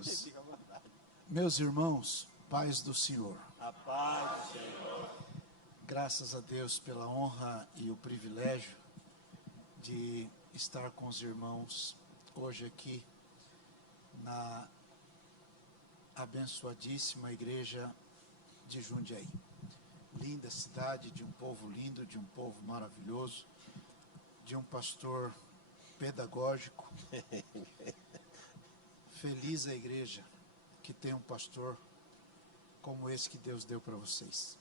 Deus. Meus irmãos, paz do Senhor. A paz do Senhor. Graças a Deus pela honra e o privilégio de estar com os irmãos hoje aqui na abençoadíssima igreja de Jundiaí. Linda cidade, de um povo lindo, de um povo maravilhoso, de um pastor pedagógico. Feliz a igreja que tem um pastor como esse que Deus deu para vocês.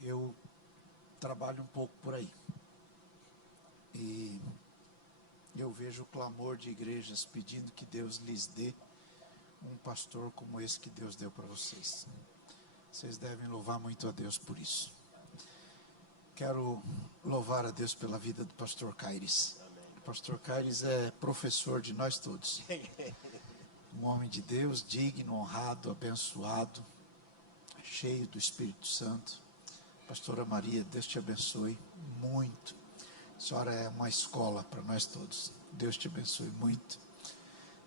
Eu trabalho um pouco por aí e eu vejo o clamor de igrejas pedindo que Deus lhes dê um pastor como esse que Deus deu para vocês. Vocês devem louvar muito a Deus por isso. Quero louvar a Deus pela vida do pastor Caires. O pastor Caires é professor de nós todos. Um homem de Deus, digno, honrado, abençoado, cheio do Espírito Santo. Pastora Maria, Deus te abençoe muito. A senhora é uma escola para nós todos. Deus te abençoe muito.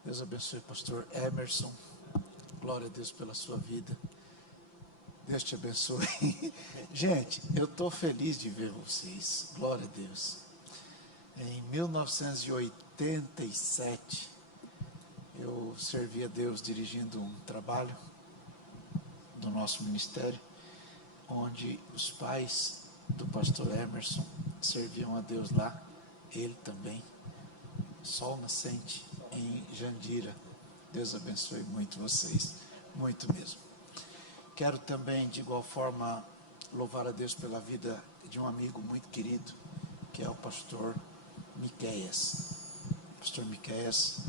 Deus abençoe o pastor Emerson. Glória a Deus pela sua vida. Deus te abençoe. Gente, eu estou feliz de ver vocês. Glória a Deus. Em 1987, eu servi a Deus dirigindo um trabalho do nosso ministério, onde os pais do pastor Emerson serviam a Deus lá, ele também, sol nascente em Jandira. Deus abençoe muito vocês, muito mesmo. Quero também, de igual forma, louvar a Deus pela vida de um amigo muito querido, que é o pastor Miqueias. Pastor Miqueias,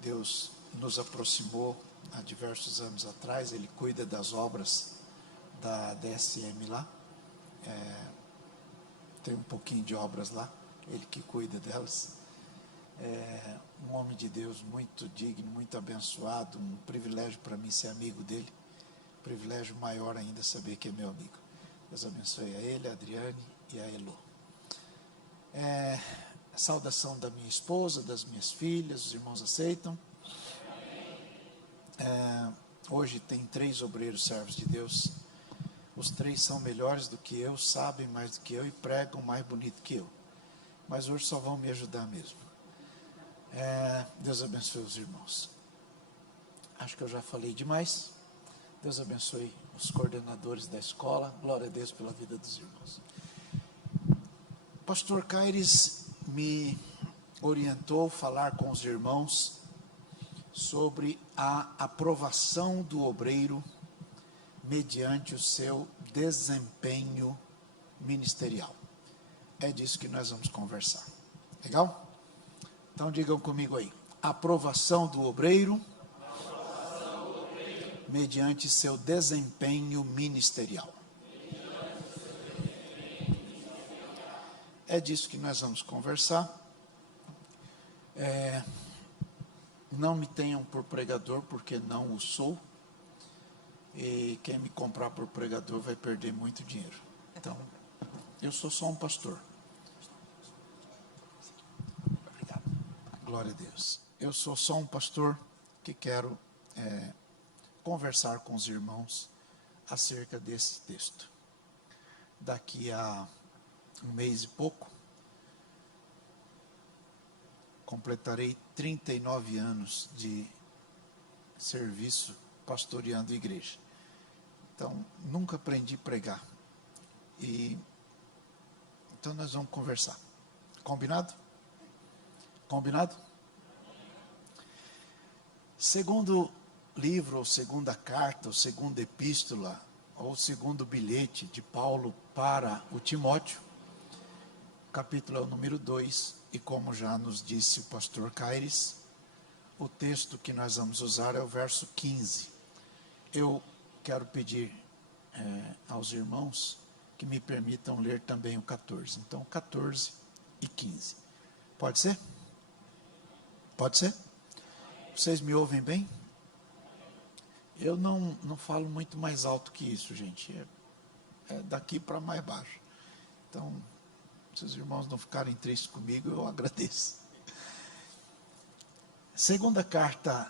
Deus nos aproximou há diversos anos atrás, ele cuida das obras da DSM lá, tem um pouquinho de obras lá, ele que cuida delas. É um homem de Deus muito digno, muito abençoado, um privilégio para mim ser amigo dele, privilégio maior ainda saber que é meu amigo. Deus abençoe a ele, a Adriane e a Elô. A saudação da minha esposa, das minhas filhas, os irmãos aceitam? Hoje tem 3 obreiros servos de Deus. Os 3 são melhores do que eu, sabem mais do que eu e pregam mais bonito que eu. Mas hoje só vão me ajudar mesmo. Deus abençoe os irmãos. Acho que eu já falei demais. Deus abençoe os coordenadores da escola. Glória a Deus pela vida dos irmãos. Pastor Caires me orientou a falar com os irmãos sobre a aprovação do obreiro mediante o seu desempenho ministerial. É disso que nós vamos conversar. Legal? Então digam comigo aí. Aprovação do obreiro mediante seu desempenho ministerial. É disso que nós vamos conversar. Não me tenham por pregador, porque não o sou. E quem me comprar por pregador vai perder muito dinheiro. Então, eu sou só um pastor. Obrigado. Glória a Deus. Eu sou só um pastor que quero conversar com os irmãos acerca desse texto. Daqui a um mês e pouco, completarei 39 anos de serviço pastoreando igreja. Então, nunca aprendi a pregar. Então, nós vamos conversar. Combinado? Combinado? Segundo livro, ou segunda carta, ou segunda epístola, ou segundo bilhete de Paulo para o Timóteo, capítulo é o número 2, e como já nos disse o pastor Caires, o texto que nós vamos usar é o verso 15. Eu quero pedir aos irmãos que me permitam ler também o 14. Então, 14 e 15. Pode ser? Pode ser? Vocês me ouvem bem? Eu não falo muito mais alto que isso, gente. É daqui para mais baixo. Então, se os irmãos não ficarem tristes comigo, eu agradeço. Segunda carta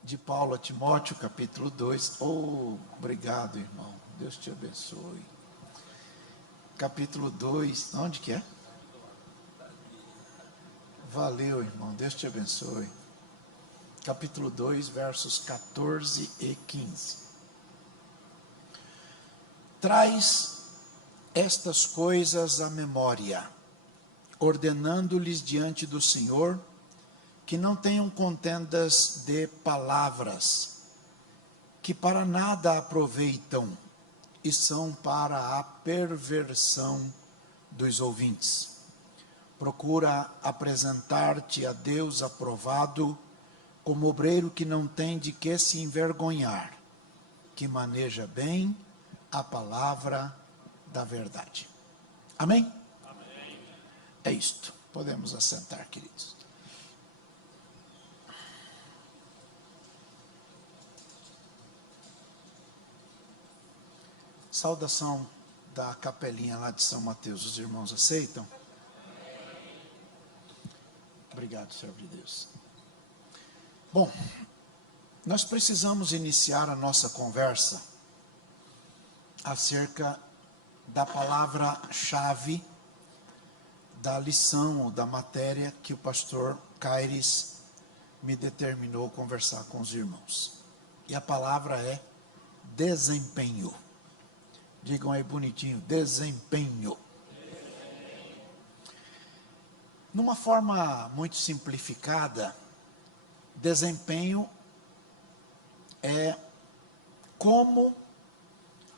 de Paulo a Timóteo, capítulo 2. Oh, obrigado, irmão. Deus te abençoe. Capítulo 2, onde que é? Valeu, irmão. Deus te abençoe. Capítulo 2, versos 14 e 15. Traz estas coisas à memória, ordenando-lhes diante do Senhor que não tenham contendas de palavras, que para nada aproveitam e são para a perversão dos ouvintes. Procura apresentar-te a Deus aprovado, como obreiro que não tem de que se envergonhar, que maneja bem a palavra da verdade. Amém? Amém. É isto. Podemos assentar, queridos. Saudação da capelinha lá de São Mateus. Os irmãos aceitam? Obrigado, servo de Deus. Bom, nós precisamos iniciar a nossa conversa acerca da palavra-chave da lição ou da matéria que o pastor Caires me determinou conversar com os irmãos. E a palavra é desempenho. Digam aí bonitinho, desempenho. Numa forma muito simplificada, desempenho é como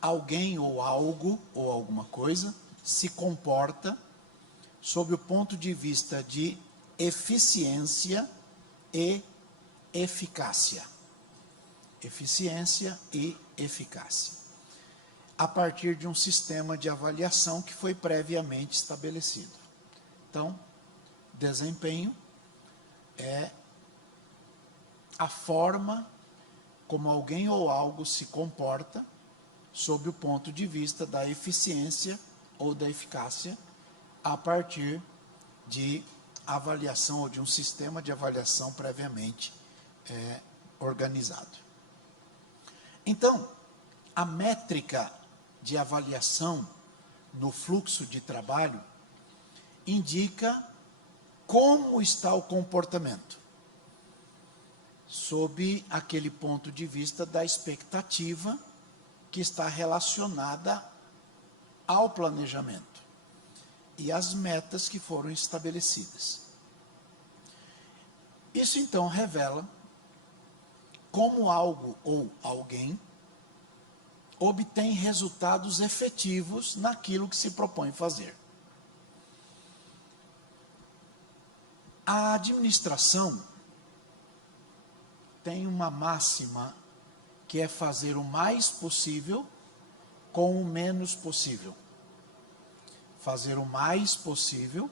alguém ou algo ou alguma coisa se comporta sob o ponto de vista de eficiência e eficácia. Eficiência e eficácia. A partir de um sistema de avaliação que foi previamente estabelecido. Então, desempenho é a forma como alguém ou algo se comporta sob o ponto de vista da eficiência ou da eficácia a partir de avaliação ou de um sistema de avaliação previamente organizado. Então, a métrica de avaliação no fluxo de trabalho indica como está o comportamento sob aquele ponto de vista da expectativa que está relacionada ao planejamento e às metas que foram estabelecidas. Isso então revela como algo ou alguém obtém resultados efetivos naquilo que se propõe fazer. A administração tem uma máxima que é fazer o mais possível com o menos possível. Fazer o mais possível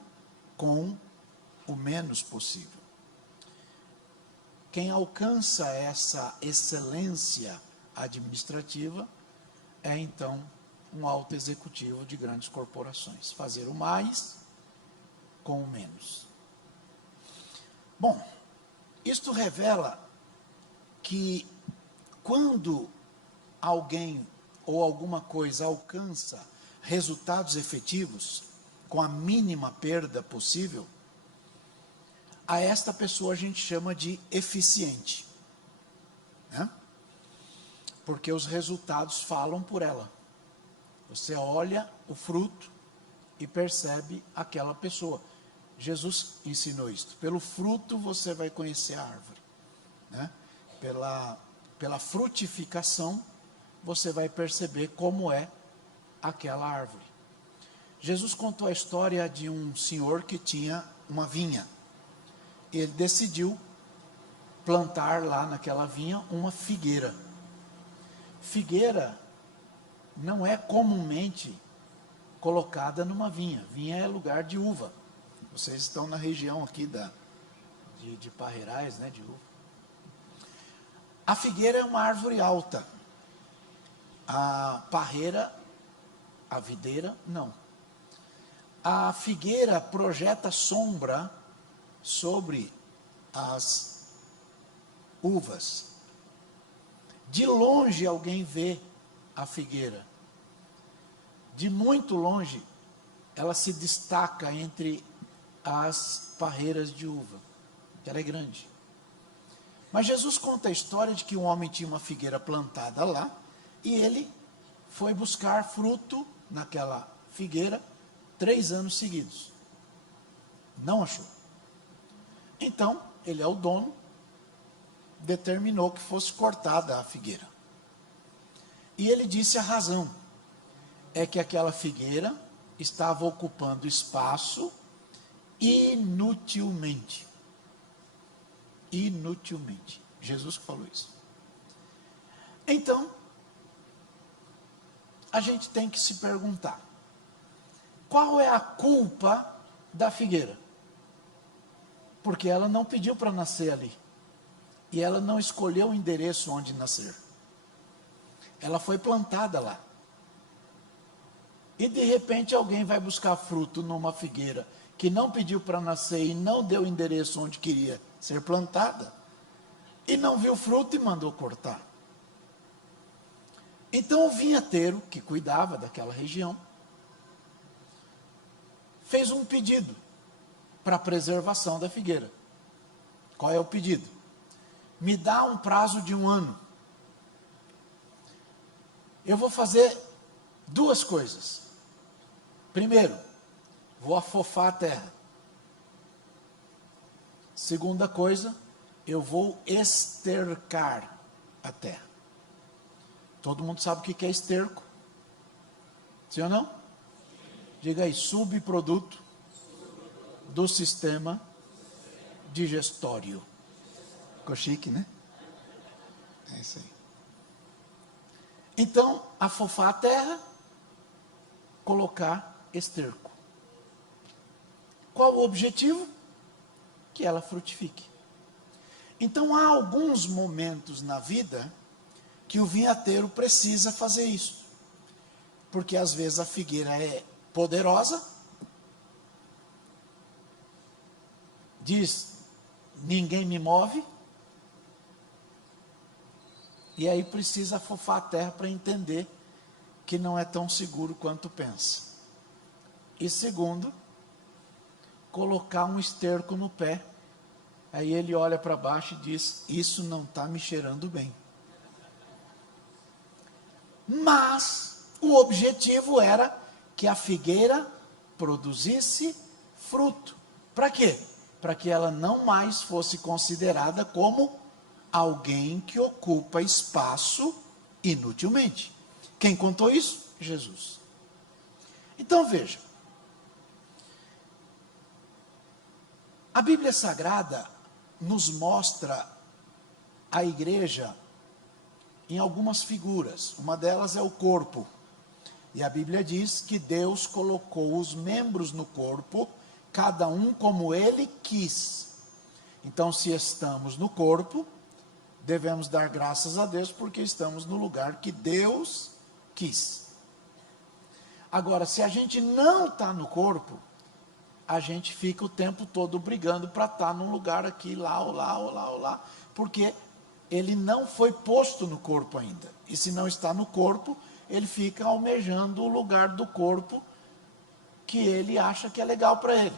com o menos possível. Quem alcança essa excelência administrativa é então um alto executivo de grandes corporações. Fazer o mais com o menos. Bom, isto revela que quando alguém ou alguma coisa alcança resultados efetivos com a mínima perda possível, a esta pessoa a gente chama de eficiente, né? Porque os resultados falam por ela. Você olha o fruto e percebe aquela pessoa. Jesus ensinou isto. Pelo fruto você vai conhecer a árvore, né? Pela frutificação você vai perceber como é aquela árvore. Jesus contou a história de um senhor que tinha uma vinha. Ele decidiu plantar lá naquela vinha uma figueira. Figueira não é comumente colocada numa vinha. Vinha é lugar de uva. Vocês estão na região aqui de Parreirais, né, de uva. A figueira é uma árvore alta. A parreira, a videira, não. A figueira projeta sombra sobre as uvas. De longe alguém vê a figueira. De muito longe, ela se destaca entre as parreiras de uva. Ela é grande. Mas Jesus conta a história de que um homem tinha uma figueira plantada lá, e ele foi buscar fruto naquela figueira 3 anos seguidos. Não achou. Então, ele é o dono, determinou que fosse cortada a figueira. E ele disse a razão. É que aquela figueira estava ocupando espaço inutilmente. Inutilmente. Jesus que falou isso. Então, a gente tem que se perguntar: qual é a culpa da figueira? Porque ela não pediu para nascer ali. E ela não escolheu o endereço onde nascer. Ela foi plantada lá. E de repente alguém vai buscar fruto numa figueira que não pediu para nascer e não deu o endereço onde queria ser plantada. E não viu fruto e mandou cortar. Então o vinhateiro, que cuidava daquela região, fez um pedido para a preservação da figueira. Qual é o pedido? Me dá um prazo de 1 ano. Eu vou fazer 2 coisas. Primeiro, vou afofar a terra. Segunda coisa, eu vou estercar a terra. Todo mundo sabe o que é esterco? Sim ou não? Diga aí, subproduto do sistema digestório. Ficou chique, né? É isso aí. Então, afofar a terra, colocar esterco. Qual o objetivo? Que ela frutifique. Então, há alguns momentos na vida que o vinhateiro precisa fazer isso. Porque às vezes a figueira é poderosa, diz, ninguém me move, e aí precisa afofar a terra para entender que não é tão seguro quanto pensa. E segundo, colocar um esterco no pé. Aí ele olha para baixo e diz, isso não está me cheirando bem. Mas o objetivo era que a figueira produzisse fruto. Para quê? Para que ela não mais fosse considerada como alguém que ocupa espaço inutilmente. Quem contou isso? Jesus. Então veja, a Bíblia Sagrada nos mostra a igreja em algumas figuras. Uma delas é o corpo. E a Bíblia diz que Deus colocou os membros no corpo, cada um como Ele quis. Então, se estamos no corpo, devemos dar graças a Deus porque estamos no lugar que Deus quis. Agora, se a gente não está no corpo, a gente fica o tempo todo brigando para estar num lugar aqui, lá, ou lá, ou lá, ou lá, porque ele não foi posto no corpo ainda. E se não está no corpo, ele fica almejando o lugar do corpo que ele acha que é legal para ele.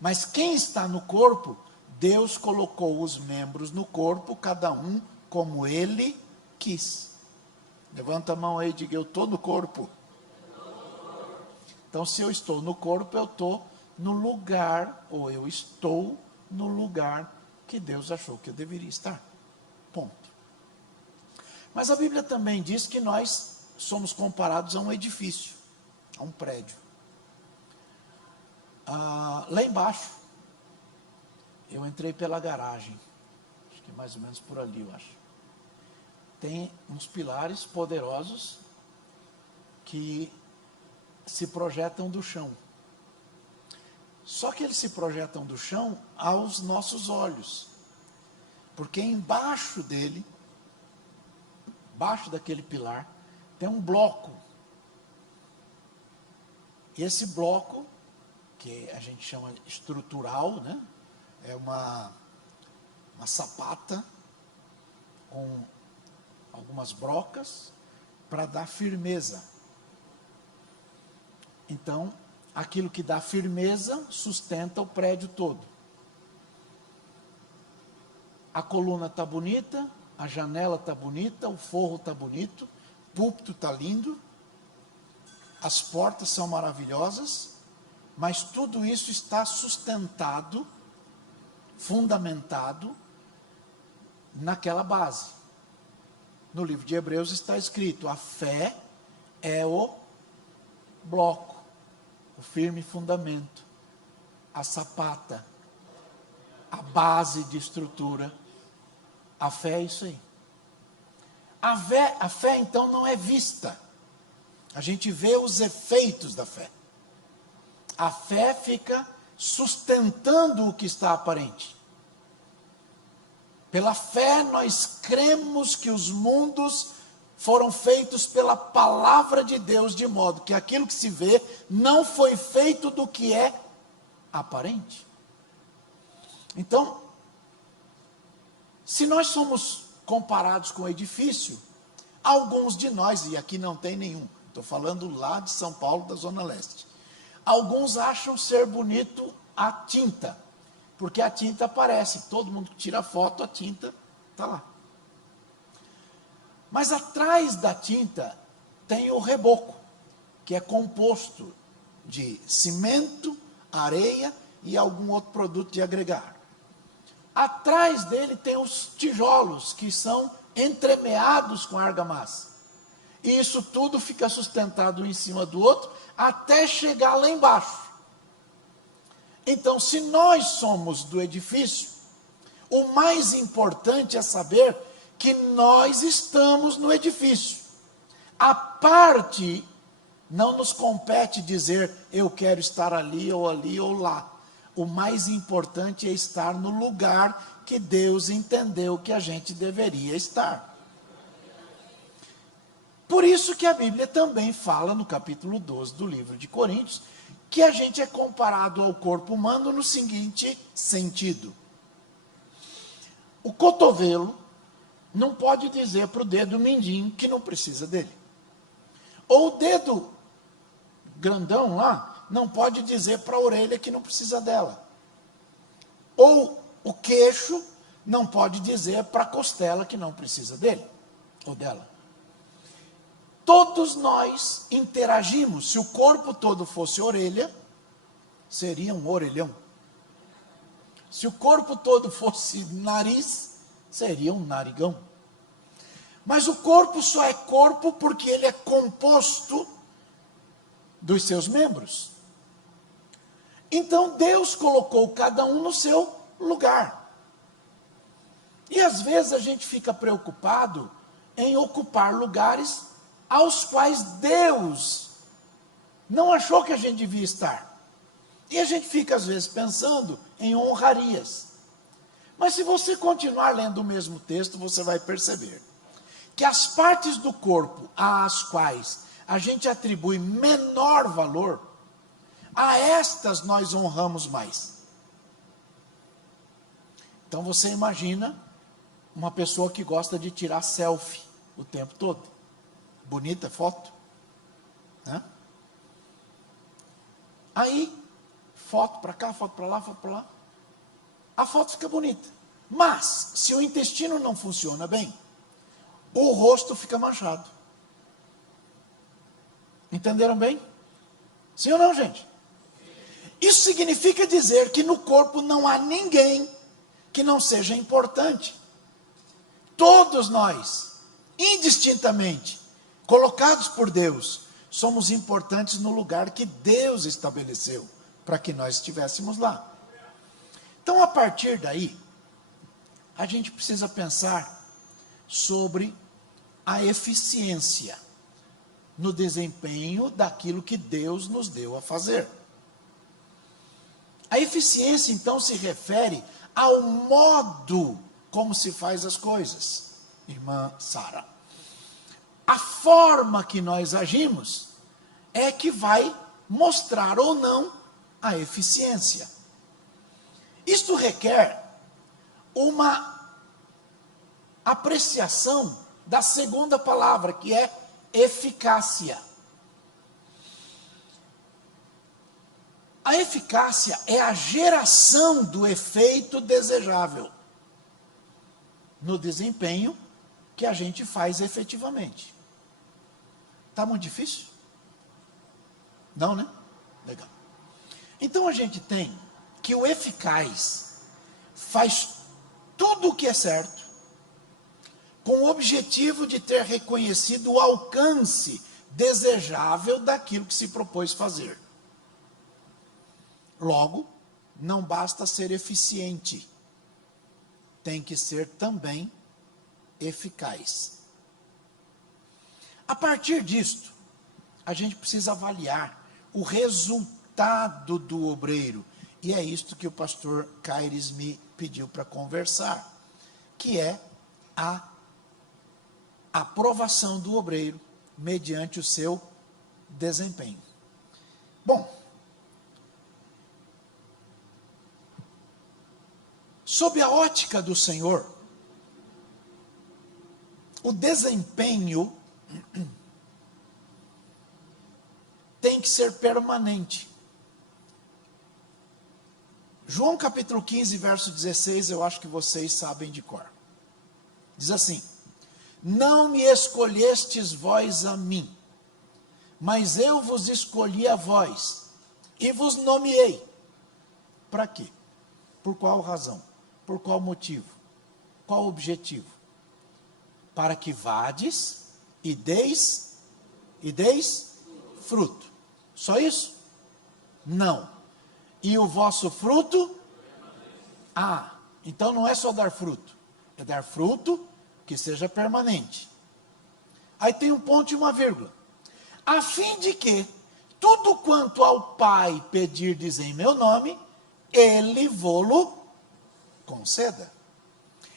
Mas quem está no corpo, Deus colocou os membros no corpo, cada um como Ele quis. Levanta a mão aí e diga, eu estou no corpo. Então, se eu estou no corpo, eu estou no lugar, ou eu estou no lugar que Deus achou que eu deveria estar. Ponto. Mas a Bíblia também diz que nós somos comparados a um edifício, a um prédio. Lá embaixo, eu entrei pela garagem, acho que mais ou menos por ali, eu acho. Tem uns pilares poderosos que se projetam do chão. Só que eles se projetam do chão aos nossos olhos. Porque embaixo dele, embaixo daquele pilar, tem um bloco. E esse bloco, que a gente chama estrutural, né? É uma sapata com algumas brocas para dar firmeza. Então, aquilo que dá firmeza sustenta o prédio todo. A coluna está bonita, a janela está bonita, o forro está bonito, o púlpito está lindo, as portas são maravilhosas, mas tudo isso está sustentado, fundamentado naquela base. No livro de Hebreus está escrito: a fé é o bloco, o firme fundamento, a sapata, a base de estrutura. A fé é isso aí. A fé então não é vista. A gente vê os efeitos da fé. A fé fica sustentando o que está aparente. Pela fé nós cremos que os mundos foram feitos pela palavra de Deus, de modo que aquilo que se vê não foi feito do que é aparente. Então, se nós somos comparados com o edifício, alguns de nós, e aqui não tem nenhum, estou falando lá de São Paulo, da Zona Leste, alguns acham ser bonito a tinta, porque a tinta aparece, todo mundo que tira foto, a tinta está lá. Mas atrás da tinta tem o reboco, que é composto de cimento, areia e algum outro produto de agregar. Atrás dele tem os tijolos, que são entremeados com argamassa. E isso tudo fica sustentado um em cima do outro, até chegar lá embaixo. Então, se nós somos do edifício, o mais importante é saber que nós estamos no edifício. A parte não nos compete dizer, eu quero estar ali ou lá. O mais importante é estar no lugar que Deus entendeu que a gente deveria estar. Por isso que a Bíblia também fala no capítulo 12 do livro de Coríntios, que a gente é comparado ao corpo humano no seguinte sentido. O cotovelo não pode dizer para o dedo mindinho que não precisa dele. Ou o dedo grandão lá não pode dizer para a orelha que não precisa dela. Ou o queixo não pode dizer para a costela que não precisa dele ou dela. Todos nós interagimos. Se o corpo todo fosse orelha, seria um orelhão. Se o corpo todo fosse nariz, seria um narigão. Mas o corpo só é corpo porque ele é composto dos seus membros. Então Deus colocou cada um no seu lugar. E às vezes a gente fica preocupado em ocupar lugares aos quais Deus não achou que a gente devia estar. E a gente fica às vezes pensando em honrarias. Mas se você continuar lendo o mesmo texto, você vai perceber que as partes do corpo às quais a gente atribui menor valor, a estas nós honramos mais. Então você imagina uma pessoa que gosta de tirar selfie o tempo todo. Bonita foto, né? Aí, foto para cá, foto para lá, foto para lá. A foto fica bonita. Mas, se o intestino não funciona bem, o rosto fica manchado. Entenderam bem? Sim ou não, gente? Isso significa dizer que no corpo não há ninguém que não seja importante. Todos nós, indistintamente, colocados por Deus, somos importantes no lugar que Deus estabeleceu para que nós estivéssemos lá. Então, a partir daí, a gente precisa pensar sobre a eficiência no desempenho daquilo que Deus nos deu a fazer. A eficiência, então, se refere ao modo como se faz as coisas, irmã Sara. A forma que nós agimos é que vai mostrar ou não a eficiência. Isto requer uma apreciação da segunda palavra, que é eficácia. A eficácia é a geração do efeito desejável no desempenho que a gente faz efetivamente. Está muito difícil? Não, né? Legal. Então a gente tem que o eficaz faz tudo o que é certo, com o objetivo de ter reconhecido o alcance desejável daquilo que se propôs fazer. Logo, não basta ser eficiente, tem que ser também eficaz. A partir disto, a gente precisa avaliar o resultado do obreiro, e é isto que o pastor Caires me pediu para conversar, que é a aprovação do obreiro mediante o seu desempenho. Bom, sob a ótica do Senhor, o desempenho tem que ser permanente. João capítulo 15, verso 16, eu acho que vocês sabem de cor. Diz assim: não me escolhestes vós a mim, mas eu vos escolhi a vós, e vos nomeei. Para quê? Por qual razão? Por qual motivo? Qual objetivo? Para que vades e deis fruto. Só isso? Não. E o vosso fruto? Então não é só dar fruto. É dar fruto que seja permanente. Aí tem um ponto e uma vírgula. A fim de que tudo quanto ao Pai pedirdes em meu nome, Ele vô-lo conceda.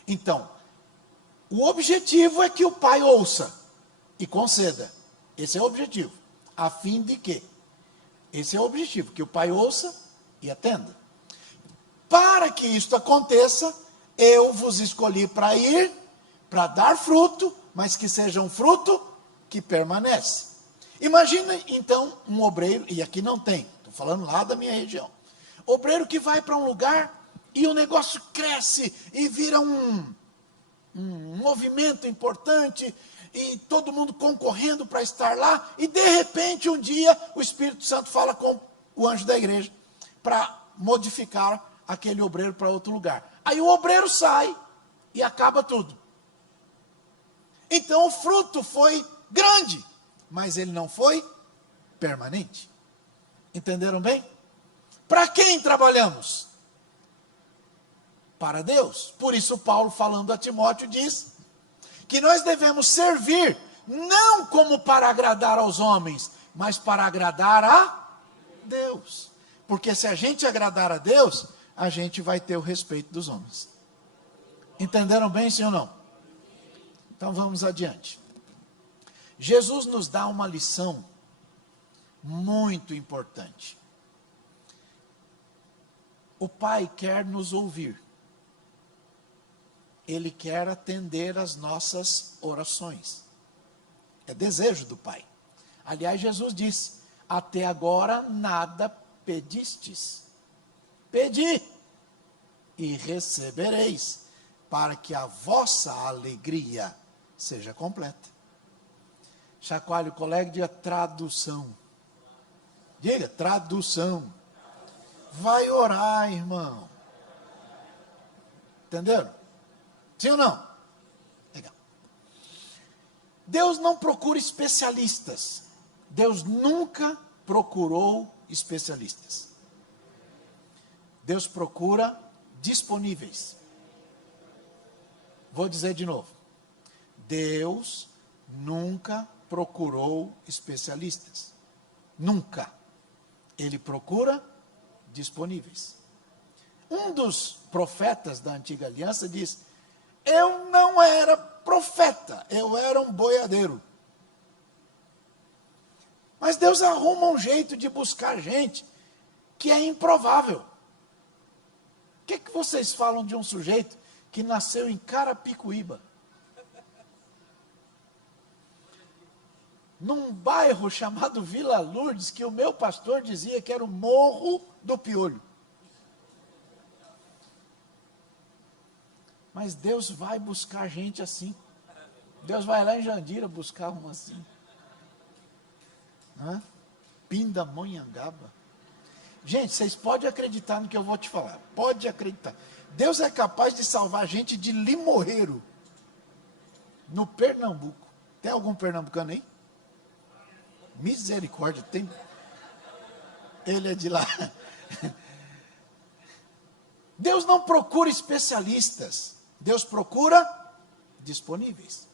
Então, o objetivo é que o Pai ouça e conceda. Esse é o objetivo. A fim de que? Esse é o objetivo, que o Pai ouça e atenda. Para que isto aconteça, eu vos escolhi para ir, para dar fruto, mas que seja um fruto que permanece. Imagina então um obreiro, e aqui não tem, estou falando lá da minha região. Obreiro que vai para um lugar e o negócio cresce e vira um movimento importante, e todo mundo concorrendo para estar lá, e de repente um dia o Espírito Santo fala com o anjo da igreja para modificar aquele obreiro para outro lugar. Aí o obreiro sai e acaba tudo. Então o fruto foi grande, mas ele não foi permanente. Entenderam bem? Para quem trabalhamos? Para Deus. Por isso Paulo, falando a Timóteo, diz que nós devemos servir não como para agradar aos homens, mas para agradar a Deus. Porque se a gente agradar a Deus, a gente vai ter o respeito dos homens. Entenderam bem, sim ou não? Então vamos adiante. Jesus nos dá uma lição muito importante. O Pai quer nos ouvir. Ele quer atender às nossas orações. É desejo do Pai. Aliás, Jesus disse: até agora nada pedistes. Pedi e recebereis, para que a vossa alegria seja completa. Chacoalhe o colega e diga tradução. Diga, tradução. Vai orar, irmão. Entenderam? Sim ou não? Legal. Deus não procura especialistas. Deus nunca procurou especialistas. Deus procura disponíveis. Vou dizer de novo. Deus nunca procurou especialistas. Nunca. Ele procura disponíveis. Um dos profetas da antiga aliança diz: eu não era profeta, eu era um boiadeiro. Mas Deus arruma um jeito de buscar gente que é improvável. O que vocês falam de um sujeito que nasceu em Carapicuíba? num bairro chamado Vila Lourdes, que o meu pastor dizia que era o Morro do Piolho. Mas Deus vai buscar gente assim. Deus vai lá em Jandira buscar uma assim. Pindamonhangaba. Gente, vocês podem acreditar no que eu vou te falar. Pode acreditar. Deus é capaz de salvar gente de Limoeiro, no Pernambuco. Tem algum pernambucano aí? Misericórdia, tem. Ele é de lá. Deus não procura especialistas. Deus procura disponíveis.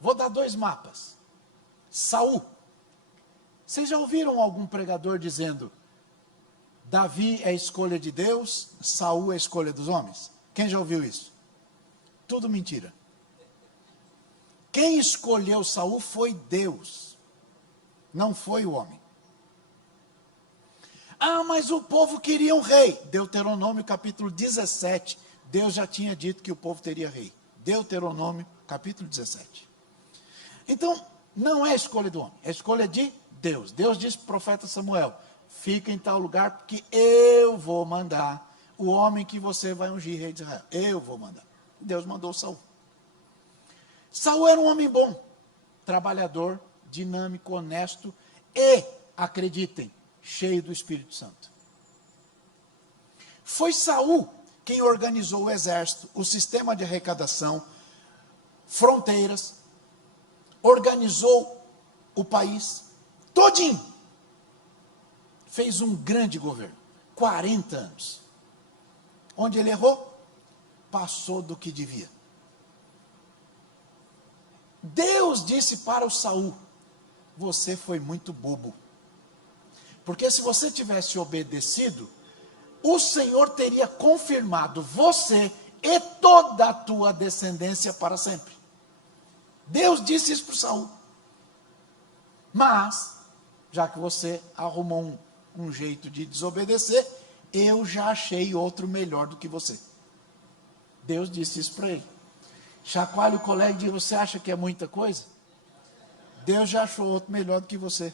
Vou dar 2 mapas. Saul. Vocês já ouviram algum pregador dizendo: Davi é a escolha de Deus, Saul é a escolha dos homens? Quem já ouviu isso? Tudo mentira. Quem escolheu Saul foi Deus, não foi o homem. Mas o povo queria um rei. Deuteronômio capítulo 17. Deus já tinha dito que o povo teria rei. Deuteronômio capítulo 17. Então, não é a escolha do homem, é a escolha de Deus. Deus disse para o profeta Samuel: fica em tal lugar, porque eu vou mandar o homem que você vai ungir rei de Israel. Eu vou mandar. Deus mandou Saul. Saul era um homem bom, trabalhador, dinâmico, honesto e, acreditem, cheio do Espírito Santo. Foi Saul quem organizou o exército, o sistema de arrecadação, fronteiras, organizou o país todinho. Fez um grande governo, 40 anos. Onde ele errou? Passou do que devia. Deus disse para o Saul: você foi muito bobo. Porque se você tivesse obedecido, o Senhor teria confirmado você e toda a tua descendência para sempre. Deus disse isso para Saul. Mas, já que você arrumou um jeito de desobedecer, eu já achei outro melhor do que você. Deus disse isso para ele. Chacoalhe o colega e diz: você acha que é muita coisa? Deus já achou outro melhor do que você.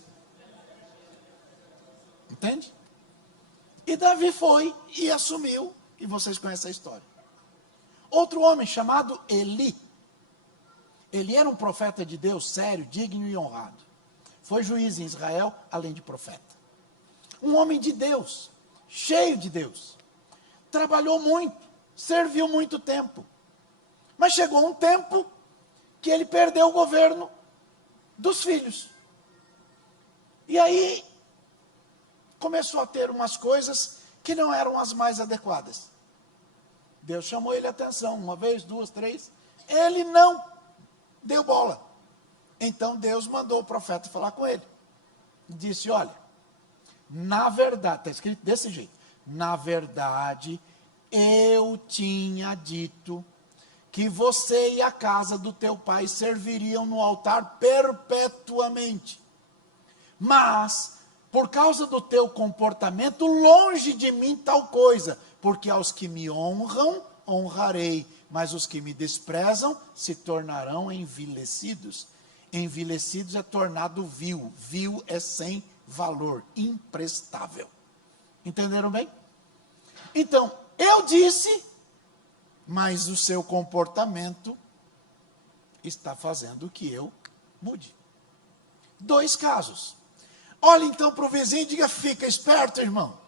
Entende? E Davi foi e assumiu, e vocês conhecem a história. Outro homem chamado Eli. Ele era um profeta de Deus sério, digno e honrado. Foi juiz em Israel, além de profeta. Um homem de Deus, cheio de Deus. Trabalhou muito, serviu muito tempo. Mas chegou um tempo que ele perdeu o governo dos filhos. E aí começou a ter umas coisas que não eram as mais adequadas. Deus chamou ele a atenção, 1 vez, 2, 3. Ele não deu bola. Então Deus mandou o profeta falar com ele. Disse: olha, na verdade, está escrito desse jeito: na verdade, eu tinha dito que você e a casa do teu pai serviriam no altar perpetuamente. Mas, por causa do teu comportamento, longe de mim tal coisa, porque aos que me honram, honrarei, mas os que me desprezam se tornarão envilecidos. Envilecidos é tornado vil, vil é sem valor, imprestável. Entenderam bem? Então, eu disse, mas o seu comportamento está fazendo que eu mude. 2 casos. Olha então para o vizinho e diga: fica esperto, irmão.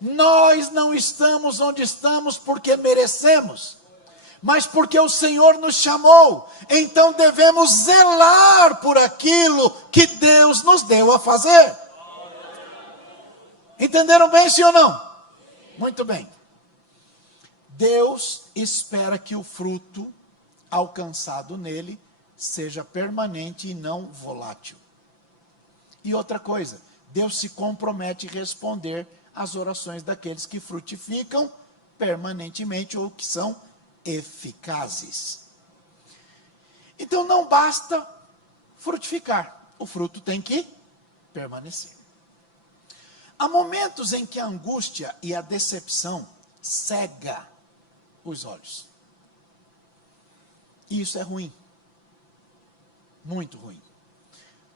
Nós não estamos onde estamos porque merecemos, mas porque o Senhor nos chamou. Então devemos zelar por aquilo que Deus nos deu a fazer. Entenderam bem, sim ou não? Muito bem. Deus espera que o fruto alcançado nele seja permanente e não volátil. E outra coisa, Deus se compromete a responder às orações daqueles que frutificam permanentemente ou que são eficazes. Então não basta frutificar, o fruto tem que permanecer. Há momentos em que a angústia e a decepção cega os olhos. E isso é ruim. muito ruim.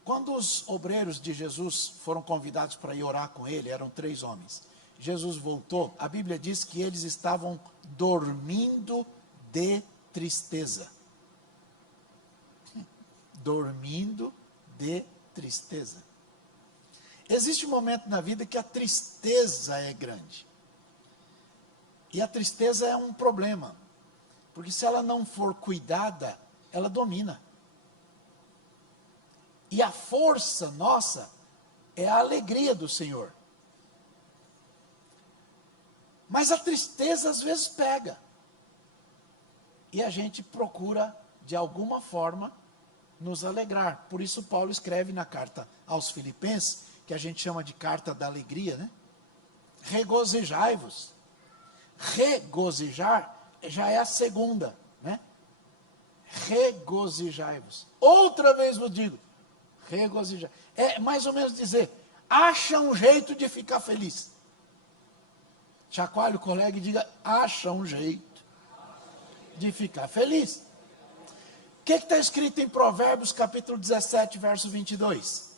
Quando os obreiros de Jesus foram convidados para ir orar com ele, eram 3 homens. Jesus voltou, a Bíblia diz que eles estavam dormindo de tristeza. Dormindo de tristeza. Existe um momento na vida que a tristeza é grande. E a tristeza é um problema. Porque se ela não for cuidada, ela domina. E a força nossa é a alegria do Senhor. Mas a tristeza às vezes pega. E a gente procura, de alguma forma, nos alegrar. Por isso Paulo escreve na carta aos Filipenses, que a gente chama de carta da alegria, né? Regozijai-vos. Regozijar já é a segunda, né? Regozijai-vos. Outra vez vos digo, regozijar. É mais ou menos dizer, acha um jeito de ficar feliz. Chacoalhe o colega e diga, acha um jeito de ficar feliz. O que está escrito em Provérbios capítulo 17, verso 22?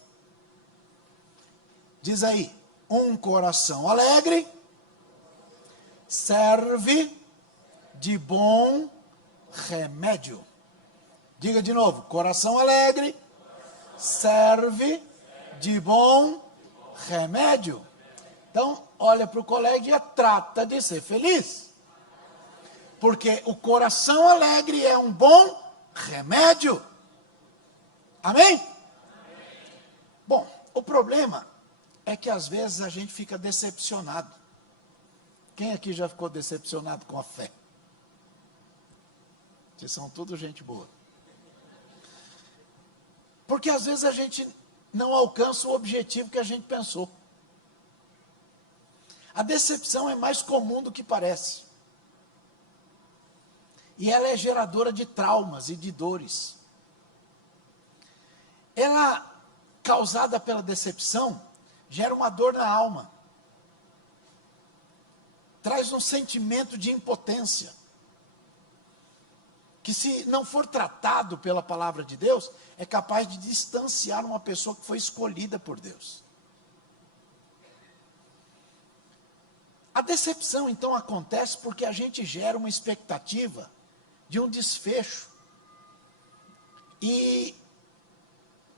Diz aí, um coração alegre serve de bom remédio. Diga de novo, coração alegre serve de bom remédio. Então, olha para o colega e trata de ser feliz. Porque o coração alegre é um bom remédio. Amém? Bom, o problema é que às vezes a gente fica decepcionado. Quem aqui já ficou decepcionado com a fé? Vocês são tudo gente boa. Porque às vezes a gente não alcança o objetivo que a gente pensou. A decepção é mais comum do que parece. E ela é geradora de traumas e de dores. Ela, causada pela decepção, gera uma dor na alma. Traz um sentimento de impotência. Que se não for tratado pela palavra de Deus, é capaz de distanciar uma pessoa que foi escolhida por Deus. A decepção, então, acontece porque a gente gera uma expectativa de um desfecho. E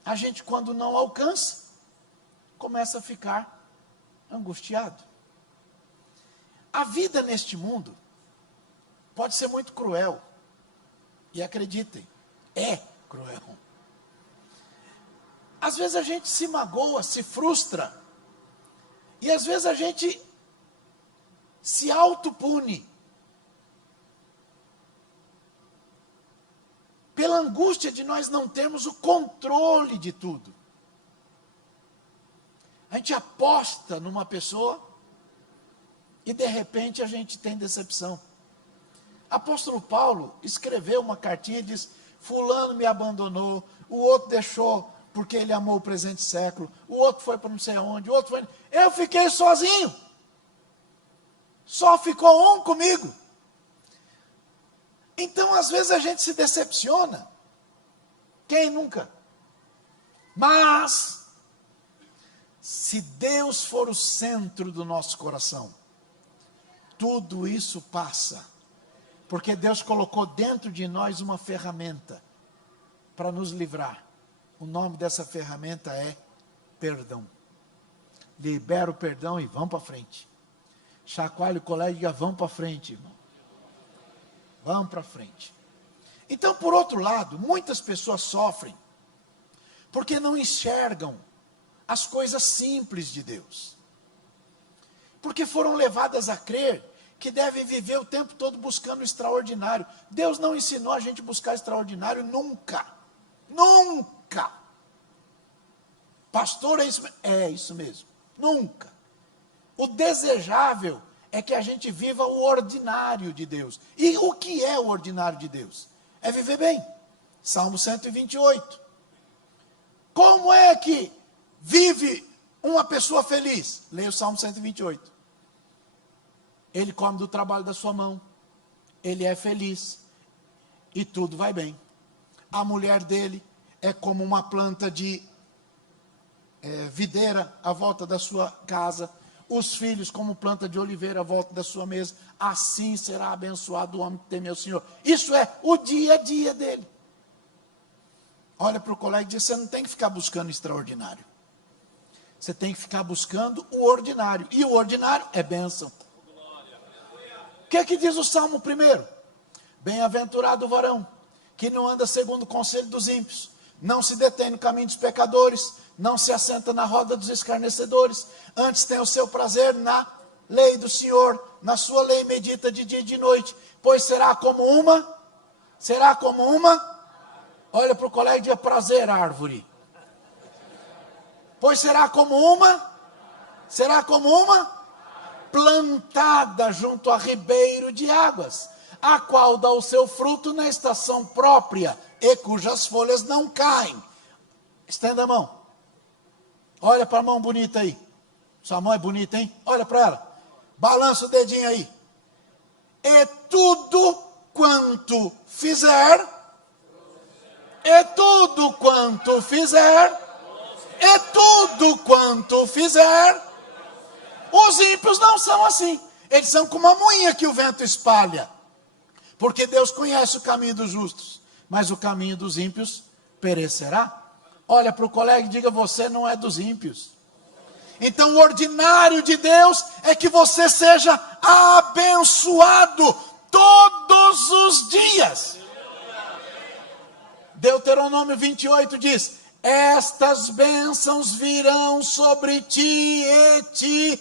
a gente, quando não alcança, começa a ficar angustiado. A vida neste mundo pode ser muito cruel. E acreditem, é cruel. Às vezes a gente se magoa, se frustra. E às vezes a gente se autopune. Pela angústia de nós não termos o controle de tudo. A gente aposta numa pessoa e de repente a gente tem decepção. Apóstolo Paulo escreveu uma cartinha e diz, fulano me abandonou, o outro deixou porque ele amou o presente século, o outro foi para não sei aonde, o outro foi... Eu fiquei sozinho. Só ficou um comigo. Então, às vezes a gente se decepciona. Quem nunca? Mas, se Deus for o centro do nosso coração, tudo isso passa. Porque Deus colocou dentro de nós uma ferramenta para nos livrar. O nome dessa ferramenta é perdão. Libera o perdão e vamos para frente. Chacoalhe o colega e diga, vamos para frente, irmão. Vamos para frente. Então, por outro lado, muitas pessoas sofrem porque não enxergam as coisas simples de Deus. Porque foram levadas a crer que devem viver o tempo todo buscando o extraordinário. Deus não ensinou a gente a buscar extraordinário nunca. Nunca. Pastor, é isso mesmo. Nunca. O desejável é que a gente viva o ordinário de Deus. E o que é o ordinário de Deus? É viver bem. Salmo 128. Como é que vive uma pessoa feliz? Leia o Salmo 128. Ele come do trabalho da sua mão. Ele é feliz. E tudo vai bem. A mulher dele é como uma planta de videira à volta da sua casa, os filhos como planta de oliveira à volta da sua mesa. Assim será abençoado o homem que teme ao Senhor. Isso é o dia a dia dele. Olha para o colega e diz: você não tem que ficar buscando extraordinário. Você tem que ficar buscando o ordinário. E o ordinário é bênção. O que é que diz o Salmo 1? Bem-aventurado o varão que não anda segundo o conselho dos ímpios, não se detém no caminho dos pecadores, não se assenta na roda dos escarnecedores, antes tem o seu prazer na lei do Senhor, na sua lei medita de dia e de noite, pois será como uma, olha para o colega e diga: prazer, árvore. Pois será como uma plantada junto a ribeiro de águas, a qual dá o seu fruto na estação própria, e cujas folhas não caem. Estenda a mão. Olha para a mão bonita aí. Sua mão é bonita, hein? Olha para ela. Balança o dedinho aí. E tudo quanto fizer, os ímpios não são assim. Eles são como a moinha que o vento espalha. Porque Deus conhece o caminho dos justos, mas o caminho dos ímpios perecerá. Olha para o colega e diga: você não é dos ímpios. Então o ordinário de Deus é que você seja abençoado todos os dias. Deuteronômio 28 diz: estas bênçãos virão sobre ti e te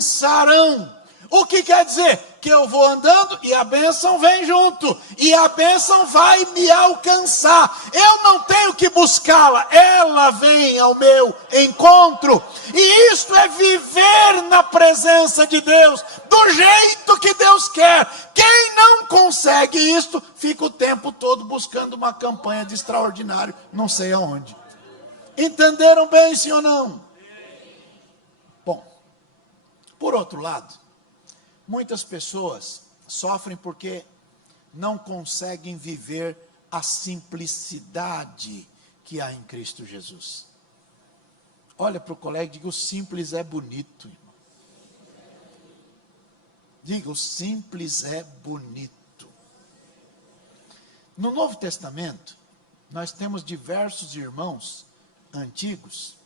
alcançarão. O que quer dizer? Que eu vou andando e a bênção vem junto, e a bênção vai me alcançar. Eu não tenho que buscá-la, ela vem ao meu encontro. E isto é viver na presença de Deus, do jeito que Deus quer. Quem não consegue isto, fica o tempo todo buscando uma campanha de extraordinário, não sei aonde. Entenderam bem, sim ou não? Bom, por outro lado, muitas pessoas sofrem porque não conseguem viver a simplicidade que há em Cristo Jesus. Olha para o colega e diga: o simples é bonito, irmão. Diga: o simples é bonito. No Novo Testamento, nós temos diversos irmãos antigos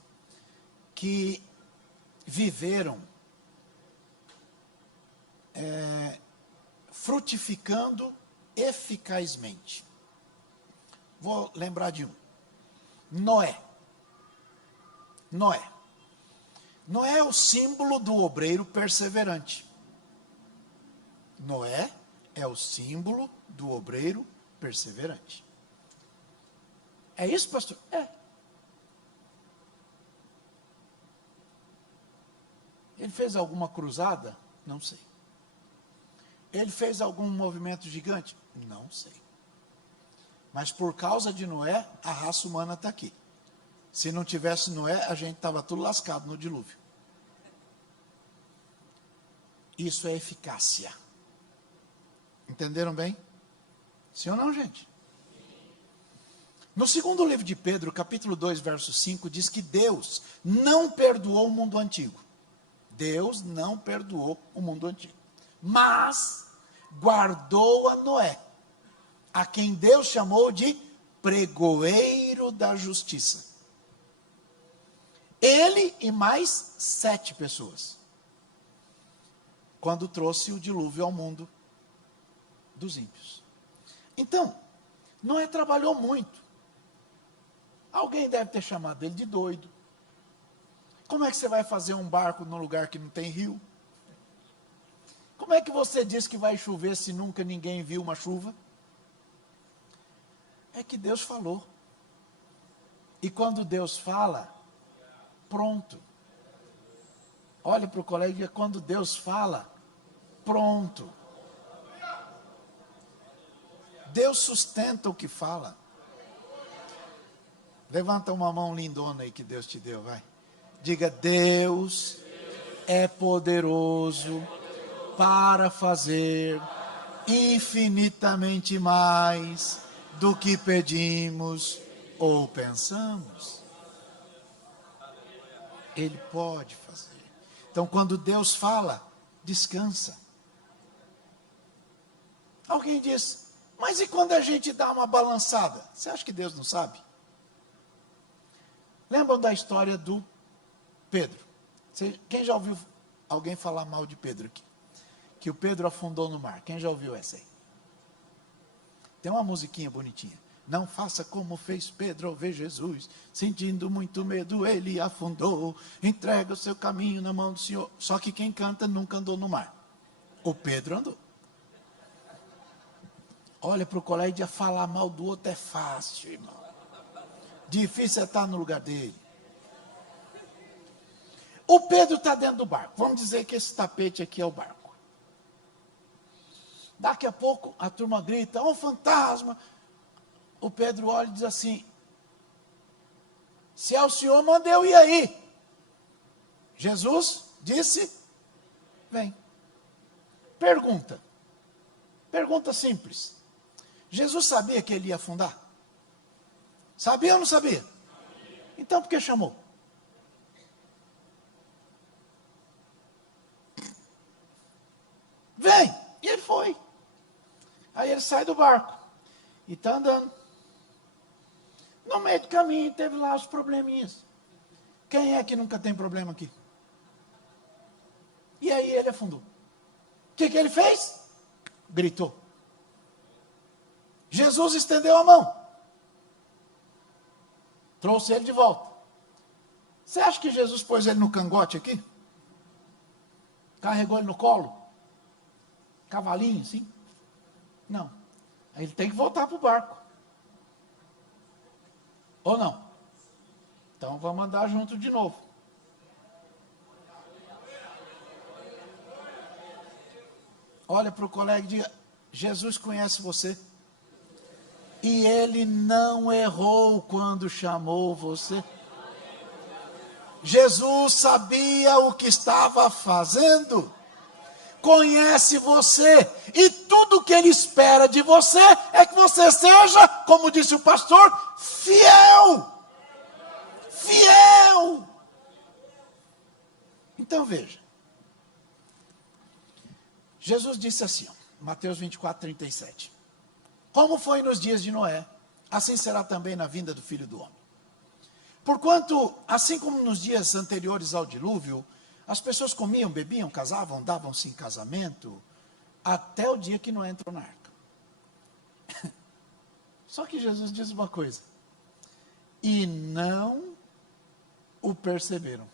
que viveram frutificando eficazmente. Vou lembrar de um: Noé. Noé é o símbolo do obreiro perseverante. Noé é o símbolo do obreiro perseverante. É isso, pastor? É. Ele fez alguma cruzada? Não sei. Ele fez algum movimento gigante? Não sei. Mas por causa de Noé, a raça humana está aqui. Se não tivesse Noé, a gente estava tudo lascado no dilúvio. Isso é eficácia. Entenderam bem? Sim ou não, gente? No segundo livro de Pedro, capítulo 2, verso 5, diz que Deus não perdoou o mundo antigo. Deus não perdoou o mundo antigo. Mas guardou a Noé, a quem Deus chamou de pregoeiro da justiça. Ele e mais 7 pessoas, quando trouxe o dilúvio ao mundo dos ímpios. Então, Noé trabalhou muito. Alguém deve ter chamado ele de doido. Como é que você vai fazer um barco num lugar que não tem rio? Como é que você diz que vai chover se nunca ninguém viu uma chuva? É que Deus falou. E quando Deus fala, pronto. Olha para o colega e diga: quando Deus fala, pronto. Deus sustenta o que fala. Levanta uma mão lindona aí que Deus te deu, vai. Diga: Deus é poderoso para fazer infinitamente mais do que pedimos ou pensamos. Ele pode fazer. Então, quando Deus fala, descansa. Alguém diz, mas e quando a gente dá uma balançada? Você acha que Deus não sabe? Lembram da história do Pedro? Quem já ouviu alguém falar mal de Pedro aqui? Que o Pedro afundou no mar. Quem já ouviu essa aí? Tem uma musiquinha bonitinha. Não faça como fez Pedro ao ver Jesus, sentindo muito medo, ele afundou. Entrega o seu caminho na mão do Senhor. Só que quem canta nunca andou no mar. O Pedro andou. Olha para o colega e falar mal do outro é fácil, irmão. Difícil é estar no lugar dele. O Pedro está dentro do barco. Vamos dizer que esse tapete aqui é o barco. Daqui a pouco a turma grita, um fantasma. O Pedro olha e diz assim, se é o Senhor, manda eu ir aí. Jesus disse, vem. Pergunta simples. Jesus sabia que ele ia afundar? Sabia ou não sabia? Então por que chamou? Vem! E ele foi. Aí ele sai do barco e está andando. No meio do caminho teve lá os probleminhas. Quem é que nunca tem problema aqui? E aí ele afundou. O que ele fez? Gritou. Jesus estendeu a mão. Trouxe ele de volta. Você acha que Jesus pôs ele no cangote aqui? Carregou ele no colo? Cavalinho, assim? Não. Aí ele tem que voltar para o barco. Ou não? Então vamos andar junto de novo. Olha para o colega e diga, Jesus conhece você. E ele não errou quando chamou você. Jesus sabia o que estava fazendo. Conhece você. E tudo que ele espera de você é que você seja, como disse o pastor, fiel. Fiel. Então veja. Jesus disse assim, Mateus 24, 37. Como foi nos dias de Noé, assim será também na vinda do Filho do Homem. Porquanto, assim como nos dias anteriores ao dilúvio, as pessoas comiam, bebiam, casavam, davam-se em casamento, até o dia que Noé entrou na arca. Só que Jesus diz uma coisa, e não o perceberam.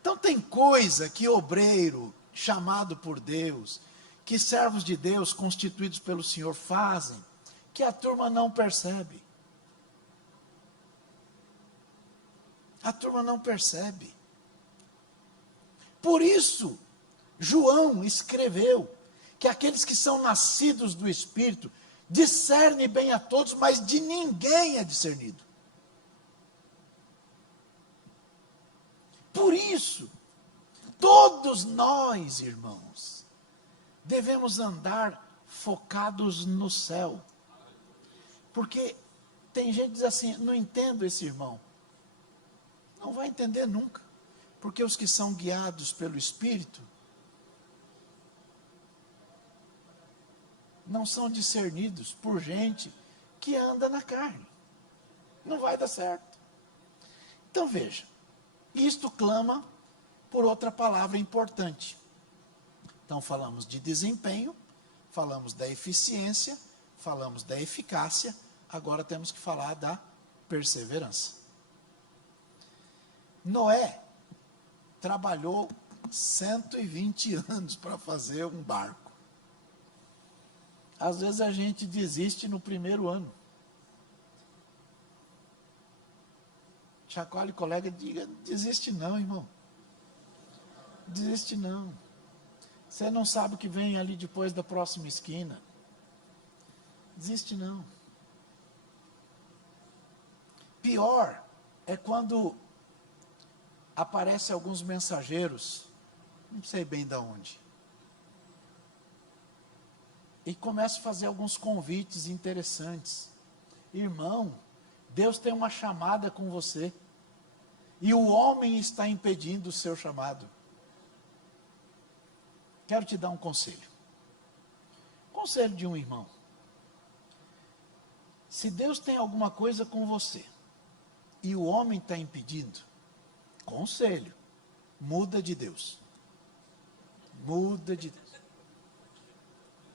Então tem coisa que obreiro, chamado por Deus, que servos de Deus, constituídos pelo Senhor, fazem, que a turma não percebe. A turma não percebe. Por isso, João escreveu que aqueles que são nascidos do Espírito, discerne bem a todos, mas de ninguém é discernido. Por isso, todos nós, irmãos, devemos andar focados no céu. Porque tem gente que diz assim, não entendo esse irmão. Não vai entender nunca. Porque os que são guiados pelo Espírito não são discernidos por gente que anda na carne. Não vai dar certo. Então veja, isto clama por outra palavra importante. Então falamos de desempenho, falamos da eficiência, falamos da eficácia, agora temos que falar da perseverança. Noé trabalhou 120 anos para fazer um barco. Às vezes a gente desiste no primeiro ano. Chacoalhe, colega, diga, desiste não, irmão. Desiste não. Você não sabe o que vem ali depois da próxima esquina. Desiste não. Pior é quando aparecem alguns mensageiros, não sei bem de onde, e começa a fazer alguns convites interessantes. Irmão, Deus tem uma chamada com você, e o homem está impedindo o seu chamado. Quero te dar um conselho. Conselho de um irmão. Se Deus tem alguma coisa com você, e o homem está impedindo, conselho, muda de Deus. Muda de Deus.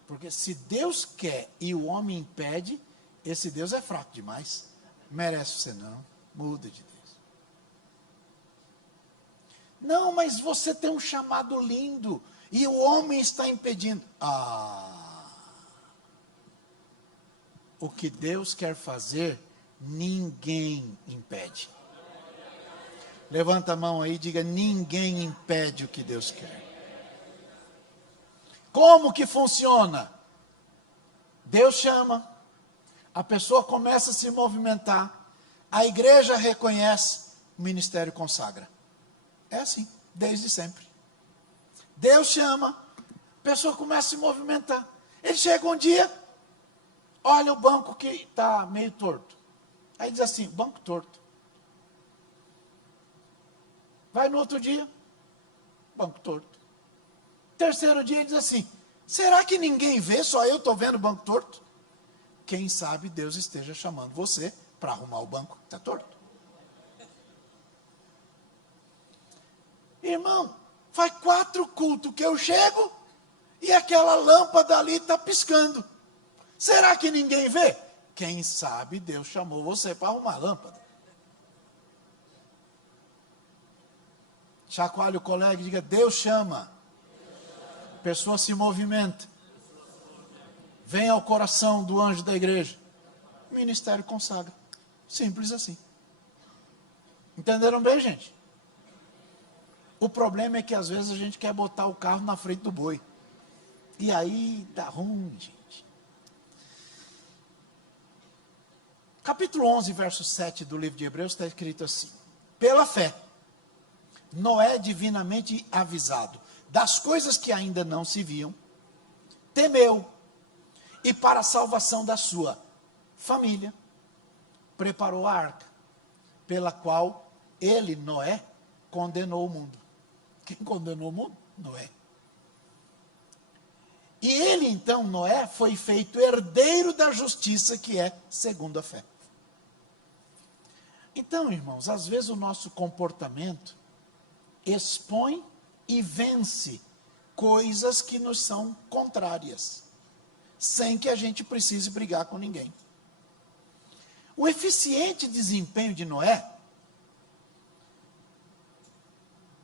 Porque se Deus quer e o homem impede, esse Deus é fraco demais. Merece você não. Muda de Deus. Não, mas você tem um chamado lindo e o homem está impedindo. O que Deus quer fazer, ninguém impede. Levanta a mão aí e diga: ninguém impede o que Deus quer. Como que funciona? Deus chama, a pessoa começa a se movimentar, a igreja reconhece, o ministério consagra. É assim, desde sempre. Deus chama, a pessoa começa a se movimentar. Ele chega um dia, olha o banco que está meio torto. Aí diz assim: banco torto. Vai no outro dia, banco torto. Terceiro dia ele diz assim: será que ninguém vê, só eu estou vendo o banco torto? Quem sabe Deus esteja chamando você para arrumar o banco que está torto. Irmão, faz 4 cultos que eu chego e aquela lâmpada ali está piscando. Será que ninguém vê? Quem sabe Deus chamou você para arrumar a lâmpada. Chacoalhe o colega e diga: Deus chama. Pessoa se movimenta. Vem ao coração do anjo da igreja. O ministério consagra. Simples assim. Entenderam bem, gente? O problema é que às vezes a gente quer botar o carro na frente do boi. E aí dá ruim, gente. Capítulo 11, verso 7 do livro de Hebreus está escrito assim: pela fé, Noé, divinamente avisado das coisas que ainda não se viam, temeu, e para a salvação da sua família, preparou a arca, pela qual ele, Noé, condenou o mundo. Quem condenou o mundo? Noé. E ele, então, Noé, foi feito herdeiro da justiça, que é segundo a fé. Então, irmãos, às vezes o nosso comportamento expõe e vence coisas que nos são contrárias, sem que a gente precise brigar com ninguém. O eficiente desempenho de Noé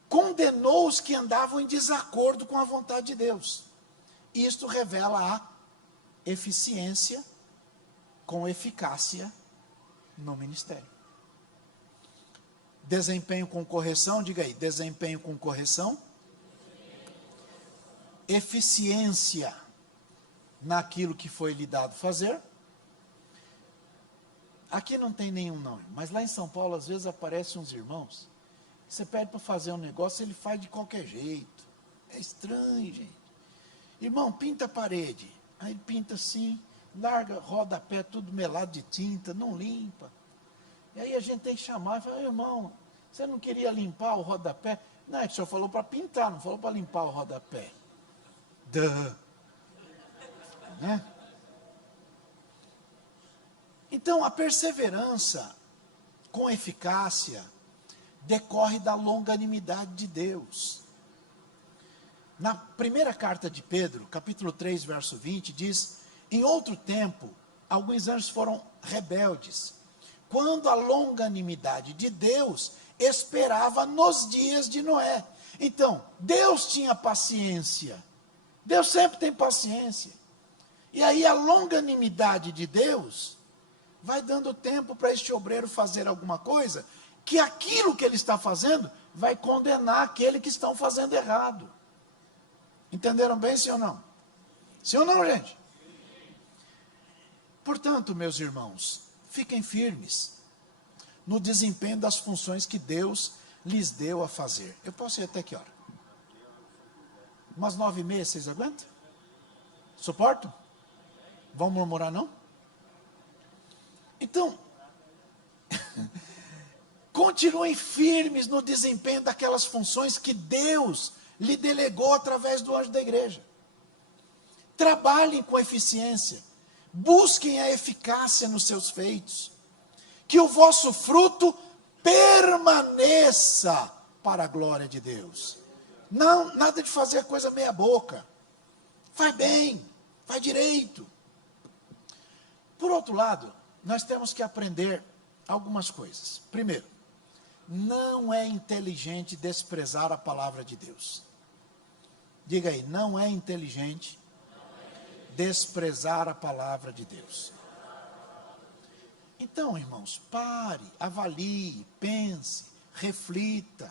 condenou os que andavam em desacordo com a vontade de Deus. Isto revela a eficiência com eficácia no ministério. Desempenho com correção, diga aí, desempenho com correção. Eficiência naquilo que foi lhe dado fazer. Aqui não tem nenhum não, mas lá em São Paulo às vezes aparecem uns irmãos, você pede para fazer um negócio, ele faz de qualquer jeito. É estranho, gente. Irmão, pinta a parede. Aí ele pinta assim, larga, rodapé, tudo melado de tinta, não limpa. E aí a gente tem que chamar e falar: irmão, você não queria limpar o rodapé? Não, é que o senhor falou para pintar, não falou para limpar o rodapé. Né? Então, a perseverança com eficácia decorre da longanimidade de Deus. Na primeira carta de Pedro, capítulo 3, verso 20, diz: em outro tempo, alguns anjos foram rebeldes, quando a longanimidade de Deus esperava nos dias de Noé. Então, Deus tinha paciência. Deus sempre tem paciência. E aí a longanimidade de Deus vai dando tempo para este obreiro fazer alguma coisa, que aquilo que ele está fazendo vai condenar aquele que estão fazendo errado. Entenderam bem, sim ou não? Sim ou não, gente? Portanto, meus irmãos, fiquem firmes no desempenho das funções que Deus lhes deu a fazer. Eu posso ir até que hora? Umas 9h30, vocês aguentam? Suportam? Vão murmurar não? Então, continuem firmes no desempenho daquelas funções que Deus lhe delegou através do anjo da igreja. Trabalhem com eficiência. Busquem a eficácia nos seus feitos. Que o vosso fruto permaneça para a glória de Deus. Não, nada de fazer coisa meia boca. Faz bem, faz direito. Por outro lado, nós temos que aprender algumas coisas. Primeiro, não é inteligente desprezar a palavra de Deus. Diga aí, não é inteligente desprezar a palavra de Deus. Então, irmãos, pare, avalie, pense, reflita,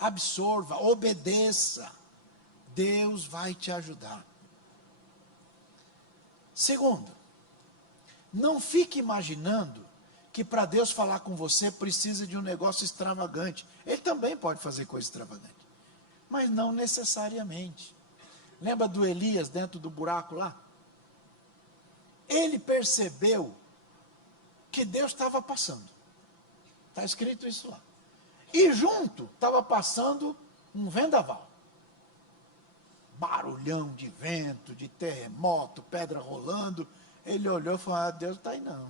absorva, obedeça. Deus vai te ajudar. Segundo, não fique imaginando que para Deus falar com você precisa de um negócio extravagante. Ele também pode fazer coisa extravagante, mas não necessariamente. Lembra do Elias dentro do buraco lá? Ele percebeu que Deus estava passando. Está escrito isso lá. E junto estava passando um vendaval. Barulhão de vento, de terremoto, pedra rolando. Ele olhou e falou, Deus está aí não.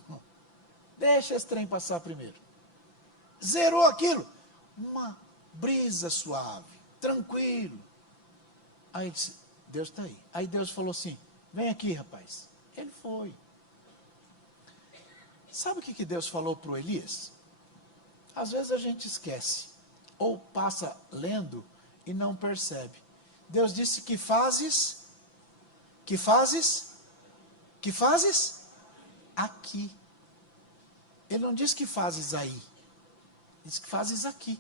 Deixa esse trem passar primeiro. Zerou aquilo. Uma brisa suave, tranquilo. Aí disse, Deus está aí. Aí Deus falou assim, vem aqui rapaz. Ele foi. Sabe o que Deus falou para o Elias? Às vezes a gente esquece, ou passa lendo e não percebe. Deus disse que fazes aqui. Ele não disse que fazes aí. Ele disse que fazes aqui.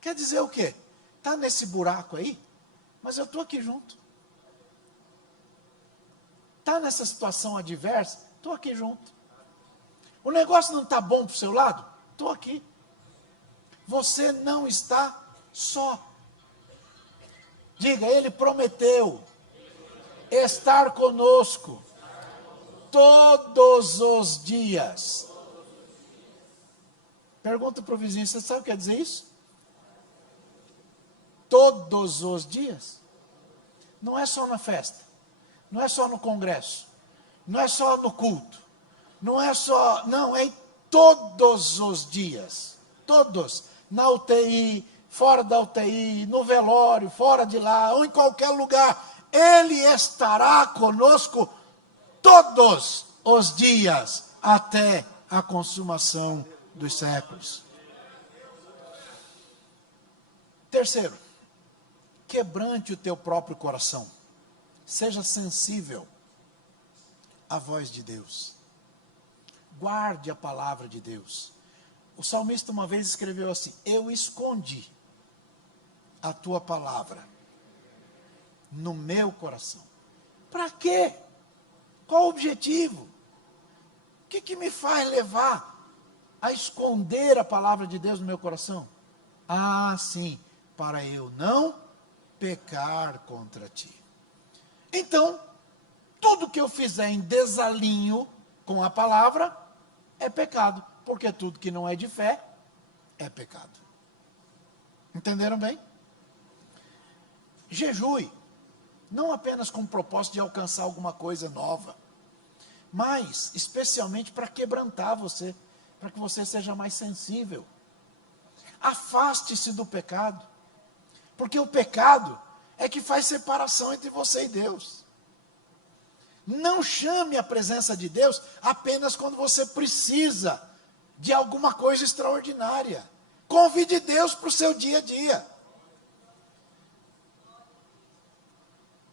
Quer dizer o quê? Está nesse buraco aí, mas eu estou aqui junto. Está nessa situação adversa, estou aqui junto. O negócio não está bom para o seu lado? Estou aqui. Você não está só. Diga, Ele prometeu estar conosco todos os dias. Pergunta para o vizinho, você sabe o que quer dizer isso? Todos os dias. Não é só na festa, não é só no congresso, não é só no culto, não é todos os dias, todos, na UTI, fora da UTI, no velório, fora de lá, ou em qualquer lugar, Ele estará conosco todos os dias, até a consumação dos séculos. Terceiro, quebrante o teu próprio coração. Seja sensível à voz de Deus. Guarde a palavra de Deus. O salmista uma vez escreveu assim, eu escondi a tua palavra no meu coração. Para quê? Qual o objetivo? O que me faz levar a esconder a palavra de Deus no meu coração? Ah, sim, para eu não pecar contra ti. Então, tudo que eu fizer em desalinho com a palavra é pecado, porque tudo que não é de fé é pecado. Entenderam bem? Jejue, não apenas com o propósito de alcançar alguma coisa nova, mas especialmente para quebrantar você, para que você seja mais sensível. Afaste-se do pecado, porque o pecado é que faz separação entre você e Deus. Não chame a presença de Deus apenas quando você precisa de alguma coisa extraordinária. Convide Deus para o seu dia a dia.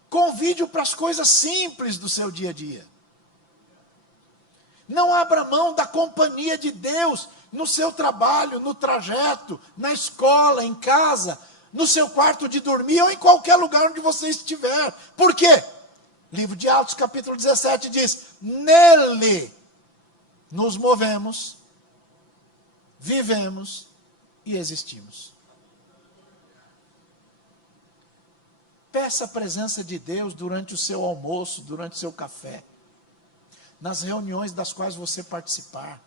Convide-o para as coisas simples do seu dia a dia. Não abra mão da companhia de Deus no seu trabalho, no trajeto, na escola, em casa, no seu quarto de dormir ou em qualquer lugar onde você estiver. Por quê? Livro de Atos, capítulo 17 diz, nele nos movemos, vivemos e existimos. Peça a presença de Deus durante o seu almoço, durante o seu café. nas reuniões das quais você participar.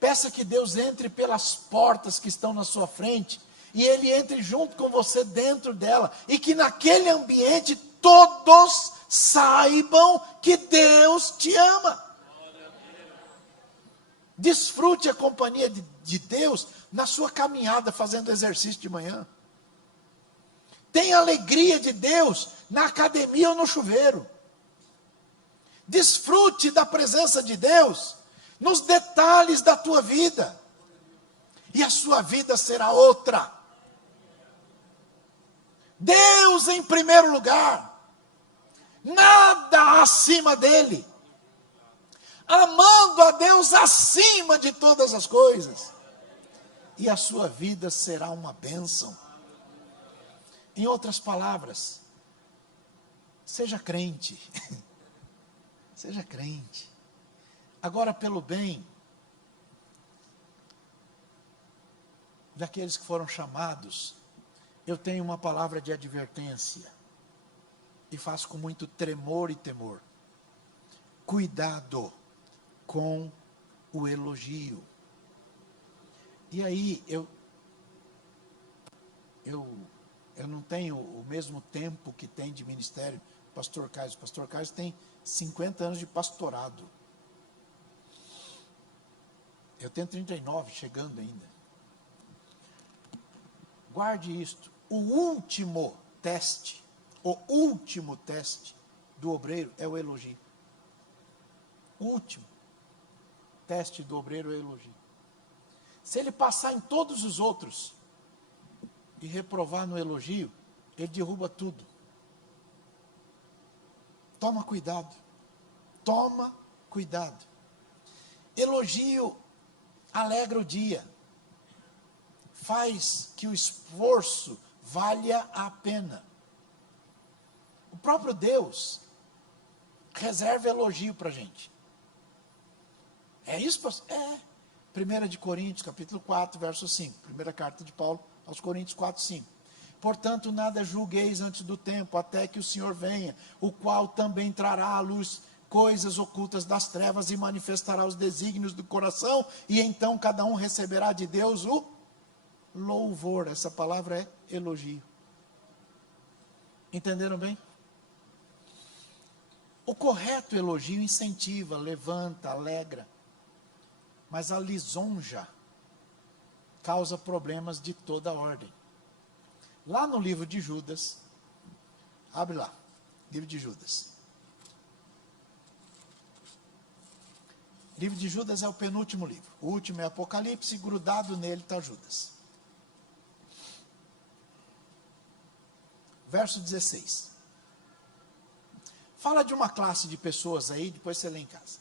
Peça que Deus entre pelas portas que estão na sua frente, e Ele entre junto com você dentro dela, e que naquele ambiente todos saibam que Deus te ama. Desfrute a companhia de Deus na sua caminhada, fazendo exercício de manhã. Tenha alegria de Deus na academia ou no chuveiro. Desfrute da presença de Deus nos detalhes da tua vida. E a sua vida será outra. Deus em primeiro lugar. Nada acima dele. Amando a Deus acima de todas as coisas. E a sua vida será uma bênção. Em outras palavras, seja crente. Seja crente. Agora, pelo bem daqueles que foram chamados, eu tenho uma palavra de advertência. E faço com muito tremor e temor. Cuidado com o elogio. E aí, eu não tenho o mesmo tempo que tem de ministério pastor Carlos. Pastor Carlos tem 50 anos de pastorado. Eu tenho 39, chegando ainda. Guarde isto. O último teste do obreiro é o elogio. O último teste do obreiro é o elogio. Se ele passar em todos os outros e reprovar no elogio, ele derruba tudo. Toma cuidado. Toma cuidado. Elogio alegra o dia. Faz que o esforço valha a pena. O próprio Deus reserva elogio para a gente. É isso, pastor? É. 1 de Coríntios, capítulo 4, verso 5. Primeira carta de Paulo aos Coríntios 4, 5. Portanto, nada julgueis antes do tempo, até que o Senhor venha, o qual também trará à luz coisas ocultas das trevas e manifestará os desígnios do coração, e então cada um receberá de Deus o louvor. Essa palavra é elogio. Entenderam bem? O correto elogio incentiva, levanta, alegra. Mas a lisonja causa problemas de toda ordem. Lá no livro de Judas, abre lá, livro de Judas. Livro de Judas é o penúltimo livro. O último é Apocalipse, grudado nele está Judas. Verso 16. Fala de uma classe de pessoas aí, depois você lê em casa.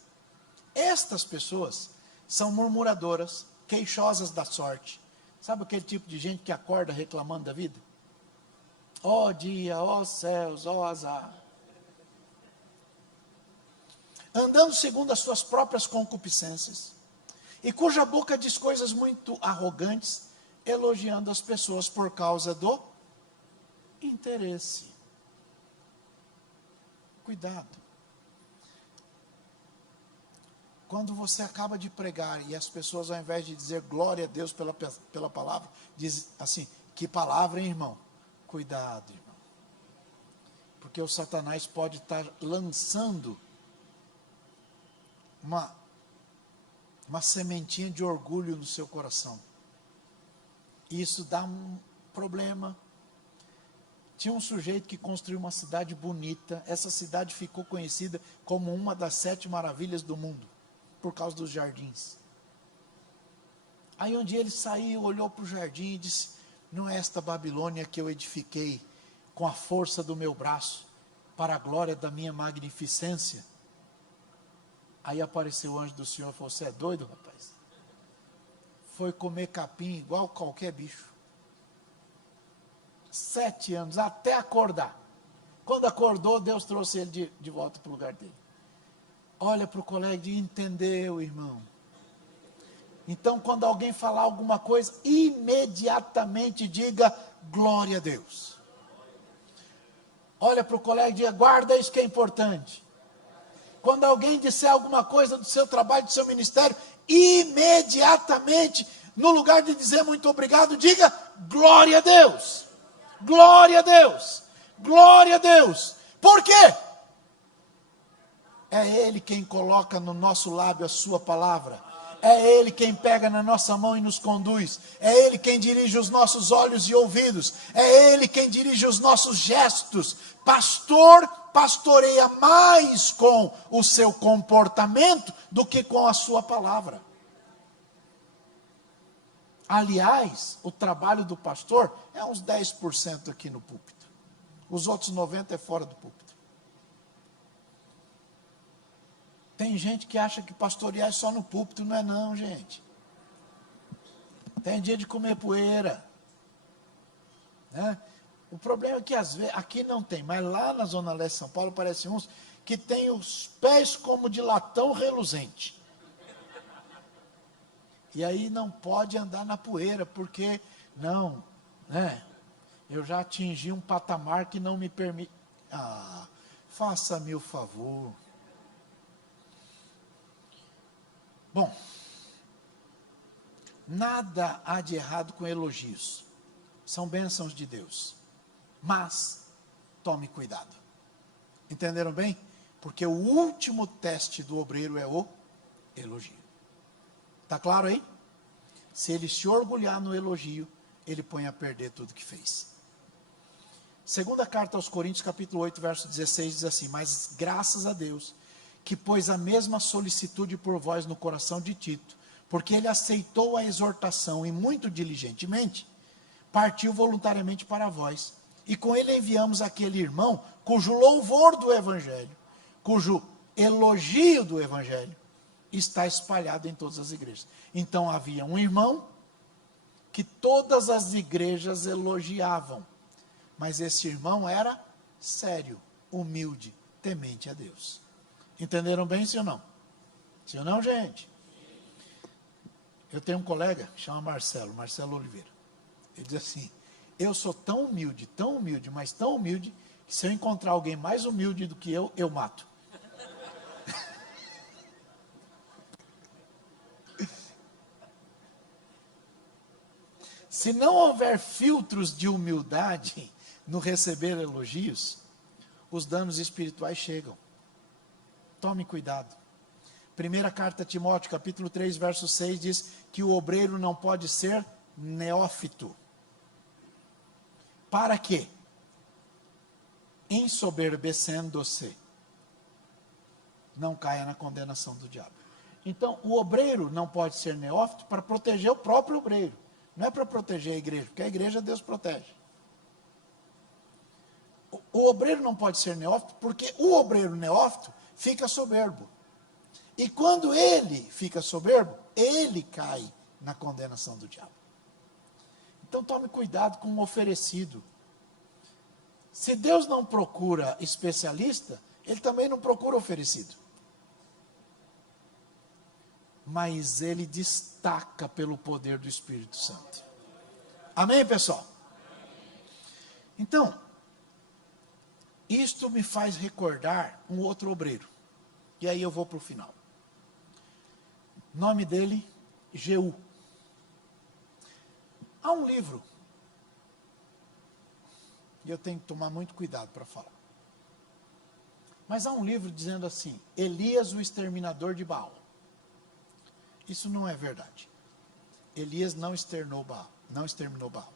Estas pessoas são murmuradoras, queixosas da sorte. Sabe aquele tipo de gente que acorda reclamando da vida? Ó dia, ó céus, ó azar. Andando segundo as suas próprias concupiscências, e cuja boca diz coisas muito arrogantes, elogiando as pessoas por causa do interesse. Cuidado. Quando você acaba de pregar e as pessoas, ao invés de dizer glória a Deus pela palavra, dizem assim, que palavra, hein, irmão? Cuidado, irmão. Porque o Satanás pode estar lançando uma sementinha de orgulho no seu coração. E isso dá um problema. Tinha um sujeito que construiu uma cidade bonita. Essa cidade ficou conhecida como uma das 7 maravilhas do mundo, por causa dos jardins. Aí um dia ele saiu, olhou para o jardim e disse, não é esta Babilônia que eu edifiquei com a força do meu braço, para a glória da minha magnificência? Aí apareceu o anjo do Senhor e falou, você é doido, rapaz? Foi comer capim igual qualquer bicho. 7 anos, até acordar. Quando acordou, Deus trouxe ele de volta para o lugar dele. Olha para o colega e diz, entendeu, irmão? Então, quando alguém falar alguma coisa, imediatamente diga, glória a Deus. Olha para o colega e diga, guarda isso que é importante. Quando alguém disser alguma coisa do seu trabalho, do seu ministério, imediatamente, no lugar de dizer muito obrigado, diga glória a Deus. Glória a Deus. Glória a Deus. Por quê? É Ele quem coloca no nosso lábio a sua palavra. É Ele quem pega na nossa mão e nos conduz. É Ele quem dirige os nossos olhos e ouvidos. É Ele quem dirige os nossos gestos. Pastor pastoreia mais com o seu comportamento do que com a sua palavra. Aliás, o trabalho do pastor é uns 10% aqui no púlpito. Os outros 90% é fora do púlpito. Tem gente que acha que pastorear é só no púlpito. Não é não, gente. Tem dia de comer poeira. Né? O problema é que às vezes, aqui não tem, mas lá na Zona Leste de São Paulo aparecem uns que tem os pés como de latão reluzente. E aí não pode andar na poeira, porque, não, né? Eu já atingi um patamar que não me permite. Ah, faça-me o favor. Bom, nada há de errado com elogios. São bênçãos de Deus. Mas, tome cuidado. Entenderam bem? Porque o último teste do obreiro é o elogio. Está claro aí? Se ele se orgulhar no elogio, ele põe a perder tudo que fez. Segunda carta aos Coríntios, capítulo 8, verso 16, diz assim: mas graças a Deus, que pôs a mesma solicitude por vós no coração de Tito, porque ele aceitou a exortação e muito diligentemente partiu voluntariamente para vós. E com ele enviamos aquele irmão cujo louvor do Evangelho, cujo elogio do Evangelho está espalhado em todas as igrejas. Então havia um irmão que todas as igrejas elogiavam, mas esse irmão era sério, humilde, temente a Deus. Entenderam bem, sim ou não? Sim ou não, gente? Eu tenho um colega, chama Marcelo Oliveira. Ele diz assim: eu sou tão humilde, mas tão humilde, que se eu encontrar alguém mais humilde do que eu mato. Se não houver filtros de humildade no receber elogios, os danos espirituais chegam. Tome cuidado. Primeira carta a Timóteo, capítulo 3, verso 6, diz que o obreiro não pode ser neófito. Para quê? Ensoberbecendo-se, não caia na condenação do diabo. Então, o obreiro não pode ser neófito para proteger o próprio obreiro. Não é para proteger a igreja, porque a igreja Deus protege. O obreiro não pode ser neófito, porque o obreiro neófito fica soberbo. E quando ele fica soberbo, ele cai na condenação do diabo. Então tome cuidado com o oferecido. Se Deus não procura especialista, Ele também não procura oferecido. Mas Ele destaca pelo poder do Espírito Santo. Amém, pessoal? Então, isto me faz recordar um outro obreiro. E aí eu vou para o final. Nome dele, Jeú. Há um livro, e eu tenho que tomar muito cuidado para falar. Mas há um livro dizendo assim: Elias, o exterminador de Baal. Isso não é verdade. Elias não exterminou Baal.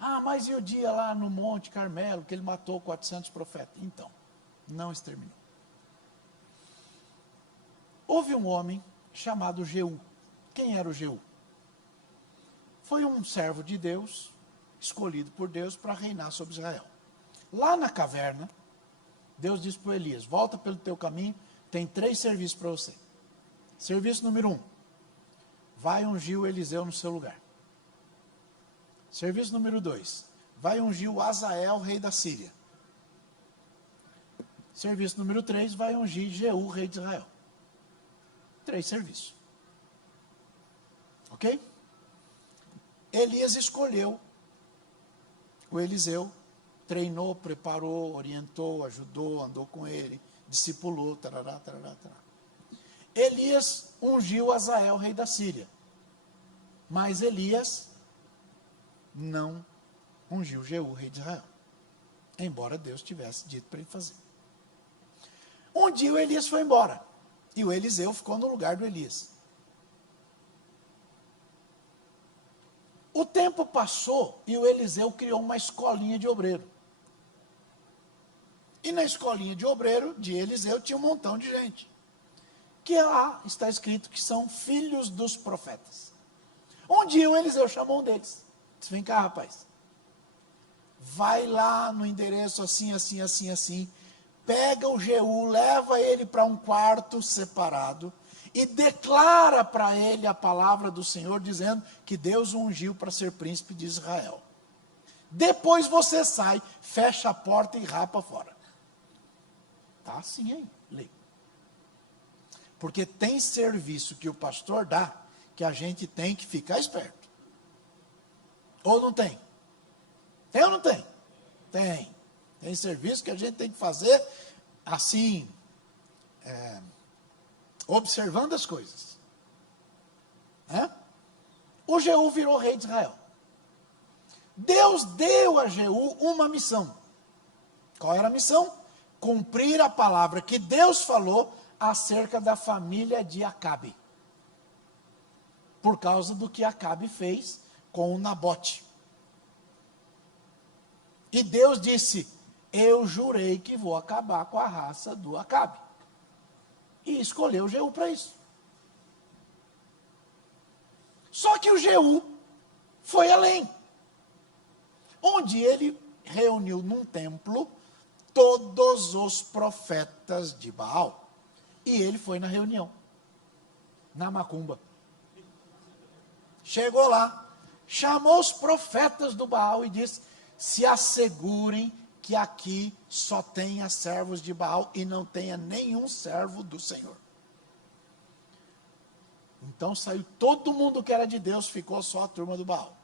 Ah, mas e o dia lá no Monte Carmelo, que ele matou 400 profetas? Então, não exterminou. Houve um homem chamado Jeú. Quem era o Jeú? Foi um servo de Deus, escolhido por Deus para reinar sobre Israel. Lá na caverna, Deus disse para Elias: volta pelo teu caminho, tem 3 serviços para você. Serviço número 1, vai ungir o Eliseu no seu lugar. Serviço número 2, vai ungir o Azael, rei da Síria. Serviço número 3, vai ungir Jeú, rei de Israel. 3 serviços. Ok? Elias escolheu o Eliseu, treinou, preparou, orientou, ajudou, andou com ele, discipulou, tarará, tarará, tarará. Elias ungiu Azael, rei da Síria. Mas Elias não ungiu Jeú, rei de Israel. Embora Deus tivesse dito para ele fazer. Um dia o Elias foi embora. E o Eliseu ficou no lugar do Elias. O tempo passou e o Eliseu criou uma escolinha de obreiro. E na escolinha de obreiro de Eliseu tinha um montão de gente. Que lá está escrito que são filhos dos profetas. Um dia o Eliseu chamou um deles. Disse, vem cá, rapaz. Vai lá no endereço assim, assim, assim, assim. Pega o Jeú, leva ele para um quarto separado e declara para ele a palavra do Senhor, dizendo que Deus o ungiu para ser príncipe de Israel. Depois você sai, fecha a porta e rapa fora. Tá assim aí, lê. Porque tem serviço que o pastor dá, que a gente tem que ficar esperto. Ou não tem? Tem ou não tem? Tem. Tem serviço que a gente tem que fazer assim, observando as coisas. O Jeú virou rei de Israel. Deus deu a Jeú uma missão. Qual era a missão? Cumprir a palavra que Deus falou acerca da família de Acabe. Por causa do que Acabe fez com o Nabote. E Deus disse, eu jurei que vou acabar com a raça do Acabe. E escolheu Jeú para isso. Só que o Jeú foi além. Onde ele reuniu num templo todos os profetas de Baal. E ele foi na reunião. Na macumba. Chegou lá, chamou os profetas do Baal e disse, se assegurem que aqui só tenha servos de Baal e não tenha nenhum servo do Senhor. Então saiu todo mundo que era de Deus, ficou só a turma do Baal.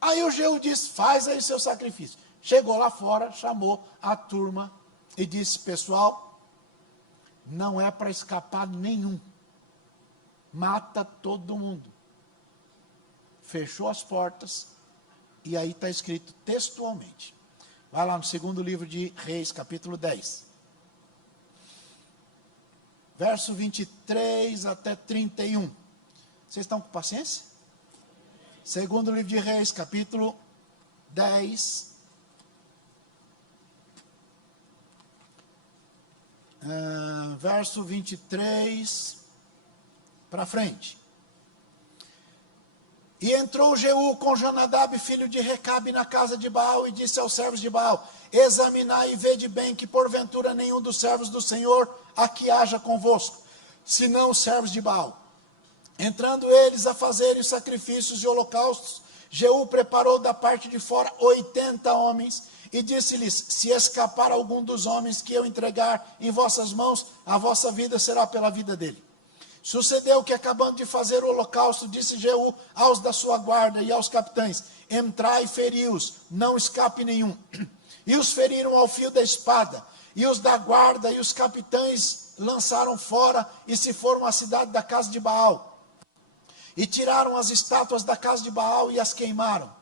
Aí o Jeú disse, faz aí seu sacrifício. Chegou lá fora, chamou a turma e disse, pessoal, não é para escapar nenhum. Mata todo mundo. Fechou as portas e aí está escrito textualmente. Vai lá no segundo livro de Reis, capítulo 10. Verso 23 até 31. Vocês estão com paciência? Segundo livro de Reis, capítulo 10. Verso 23 para frente. E entrou Jeú com Jonadab, filho de Recabe, na casa de Baal, e disse aos servos de Baal, examinai e vede bem que porventura nenhum dos servos do Senhor aqui haja convosco, senão os servos de Baal. Entrando eles a fazerem os sacrifícios e holocaustos, Jeú preparou da parte de fora 80 homens, e disse-lhes, se escapar algum dos homens que eu entregar em vossas mãos, a vossa vida será pela vida dele. Sucedeu que, acabando de fazer o holocausto, disse Jeú aos da sua guarda e aos capitães, entrai e feri-os, não escape nenhum. E os feriram ao fio da espada, e os da guarda e os capitães lançaram fora e se foram à cidade da casa de Baal. E tiraram as estátuas da casa de Baal e as queimaram.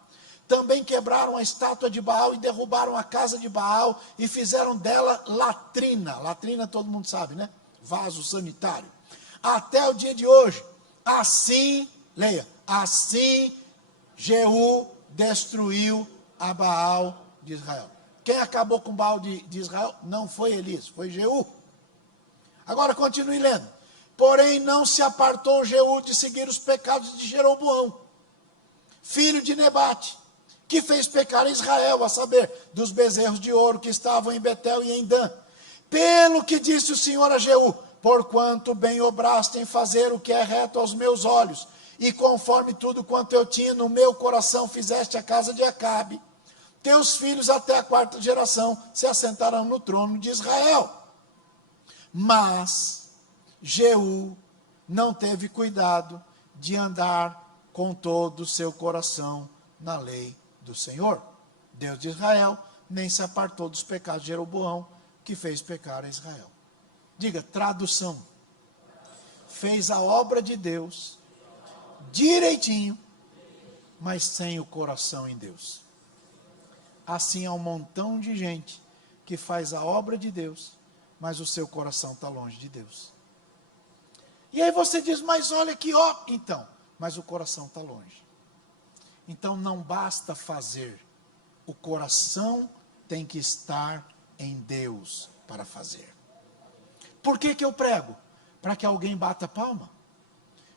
Também quebraram a estátua de Baal e derrubaram a casa de Baal e fizeram dela latrina. Latrina todo mundo sabe, né? Vaso sanitário. Até o dia de hoje, assim, leia, assim Jeú destruiu a Baal de Israel. Quem acabou com Baal de Israel não foi Elias, foi Jeú. Agora continue lendo. Porém não se apartou Jeú de seguir os pecados de Jeroboão, filho de Nebate, que fez pecar Israel, a saber, dos bezerros de ouro que estavam em Betel e em Dan. Pelo que disse o Senhor a Jeú, porquanto bem obraste em fazer o que é reto aos meus olhos, e conforme tudo quanto eu tinha no meu coração fizeste a casa de Acabe, teus filhos até a 4ª geração se assentarão no trono de Israel. Mas Jeú não teve cuidado de andar com todo o seu coração na lei do Senhor, Deus de Israel, nem se apartou dos pecados de Jeroboão, que fez pecar a Israel. Diga, tradução. Fez a obra de Deus direitinho, mas sem o coração em Deus. Assim há um montão de gente que faz a obra de Deus, mas o seu coração está longe de Deus. E aí você diz, mas olha que ó, então, mas o coração está longe. Então não basta fazer, o coração tem que estar em Deus para fazer. Por que eu prego? Para que alguém bata palma.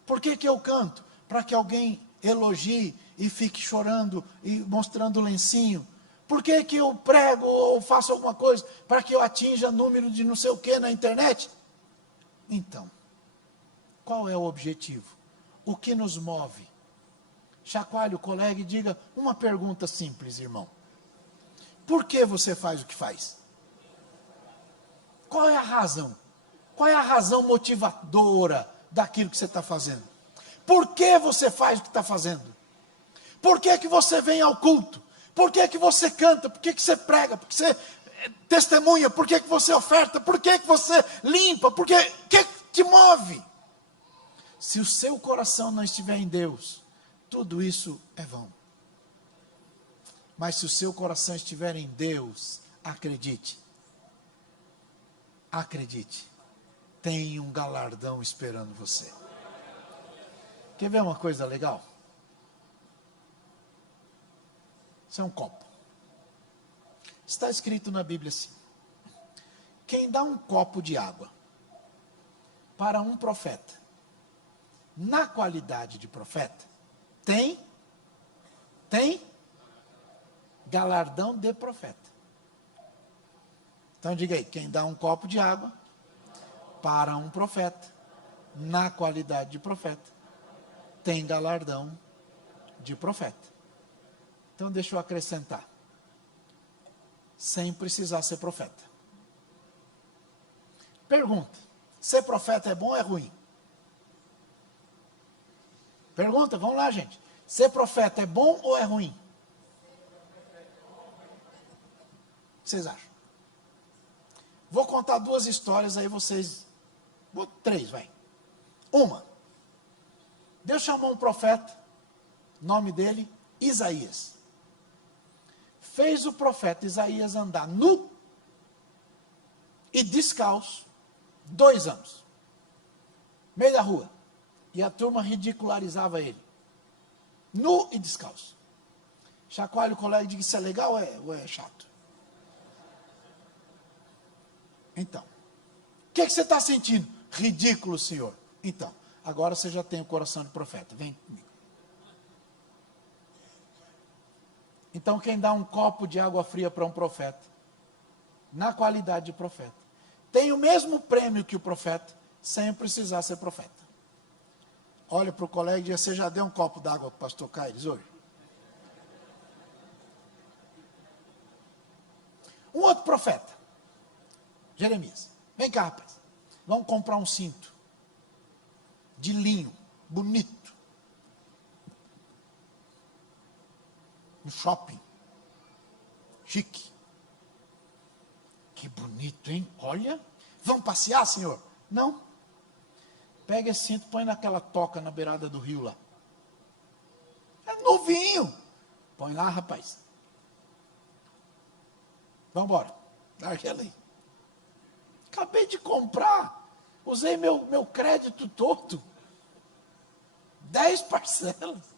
Por que eu canto? Para que alguém elogie e fique chorando e mostrando o lencinho. Por que eu prego ou faço alguma coisa? Para que eu atinja número de não sei o que na internet? Então, qual é o objetivo? O que nos move? Chacoalhe o colega e diga uma pergunta simples, irmão. Por que você faz o que faz? Qual é a razão? Qual é a razão motivadora daquilo que você está fazendo? Por que você faz o que está fazendo? Por que você vem ao culto? Por que você canta? Por que você prega? Por que você testemunha? Por que você oferta? Por que você limpa? Por que te move? Se o seu coração não estiver em Deus, tudo isso é vão. Mas se o seu coração estiver em Deus, acredite. Acredite. Tem um galardão esperando você. Quer ver uma coisa legal? Isso é um copo. Está escrito na Bíblia assim: quem dá um copo de água para um profeta, na qualidade de profeta, tem galardão de profeta. Então diga aí, quem dá um copo de água para um profeta, na qualidade de profeta, tem galardão de profeta. Então deixa eu acrescentar, sem precisar ser profeta. Pergunta, ser profeta é bom ou é ruim? Pergunta, vamos lá, gente. Ser profeta é bom ou é ruim? O que vocês acham? Vou contar duas histórias, aí vocês... Três, vai. Uma. Deus chamou um profeta, nome dele, Isaías. Fez o profeta Isaías andar nu e descalço 2 anos. Meio da rua. E a turma ridicularizava ele. Nu e descalço. Chacoalha o colega e diz, isso é legal ou é chato? Então, o que você está sentindo? Ridículo, senhor. Então, agora você já tem o coração de profeta. Vem comigo. Então, quem dá um copo de água fria para um profeta, na qualidade de profeta, tem o mesmo prêmio que o profeta, sem precisar ser profeta. Olha para o colega e diz, você já deu um copo d'água para o pastor Caires hoje? Um outro profeta, Jeremias. Vem cá, rapaz. Vamos comprar um cinto de linho, bonito. No shopping. Chique. Que bonito, hein? Olha. Vamos passear, senhor? Não. Pega esse cinto, põe naquela toca na beirada do rio lá. É novinho. Põe lá, rapaz. Vamos embora. Larga ela aí. Acabei de comprar. Usei meu crédito todo. 10 parcelas.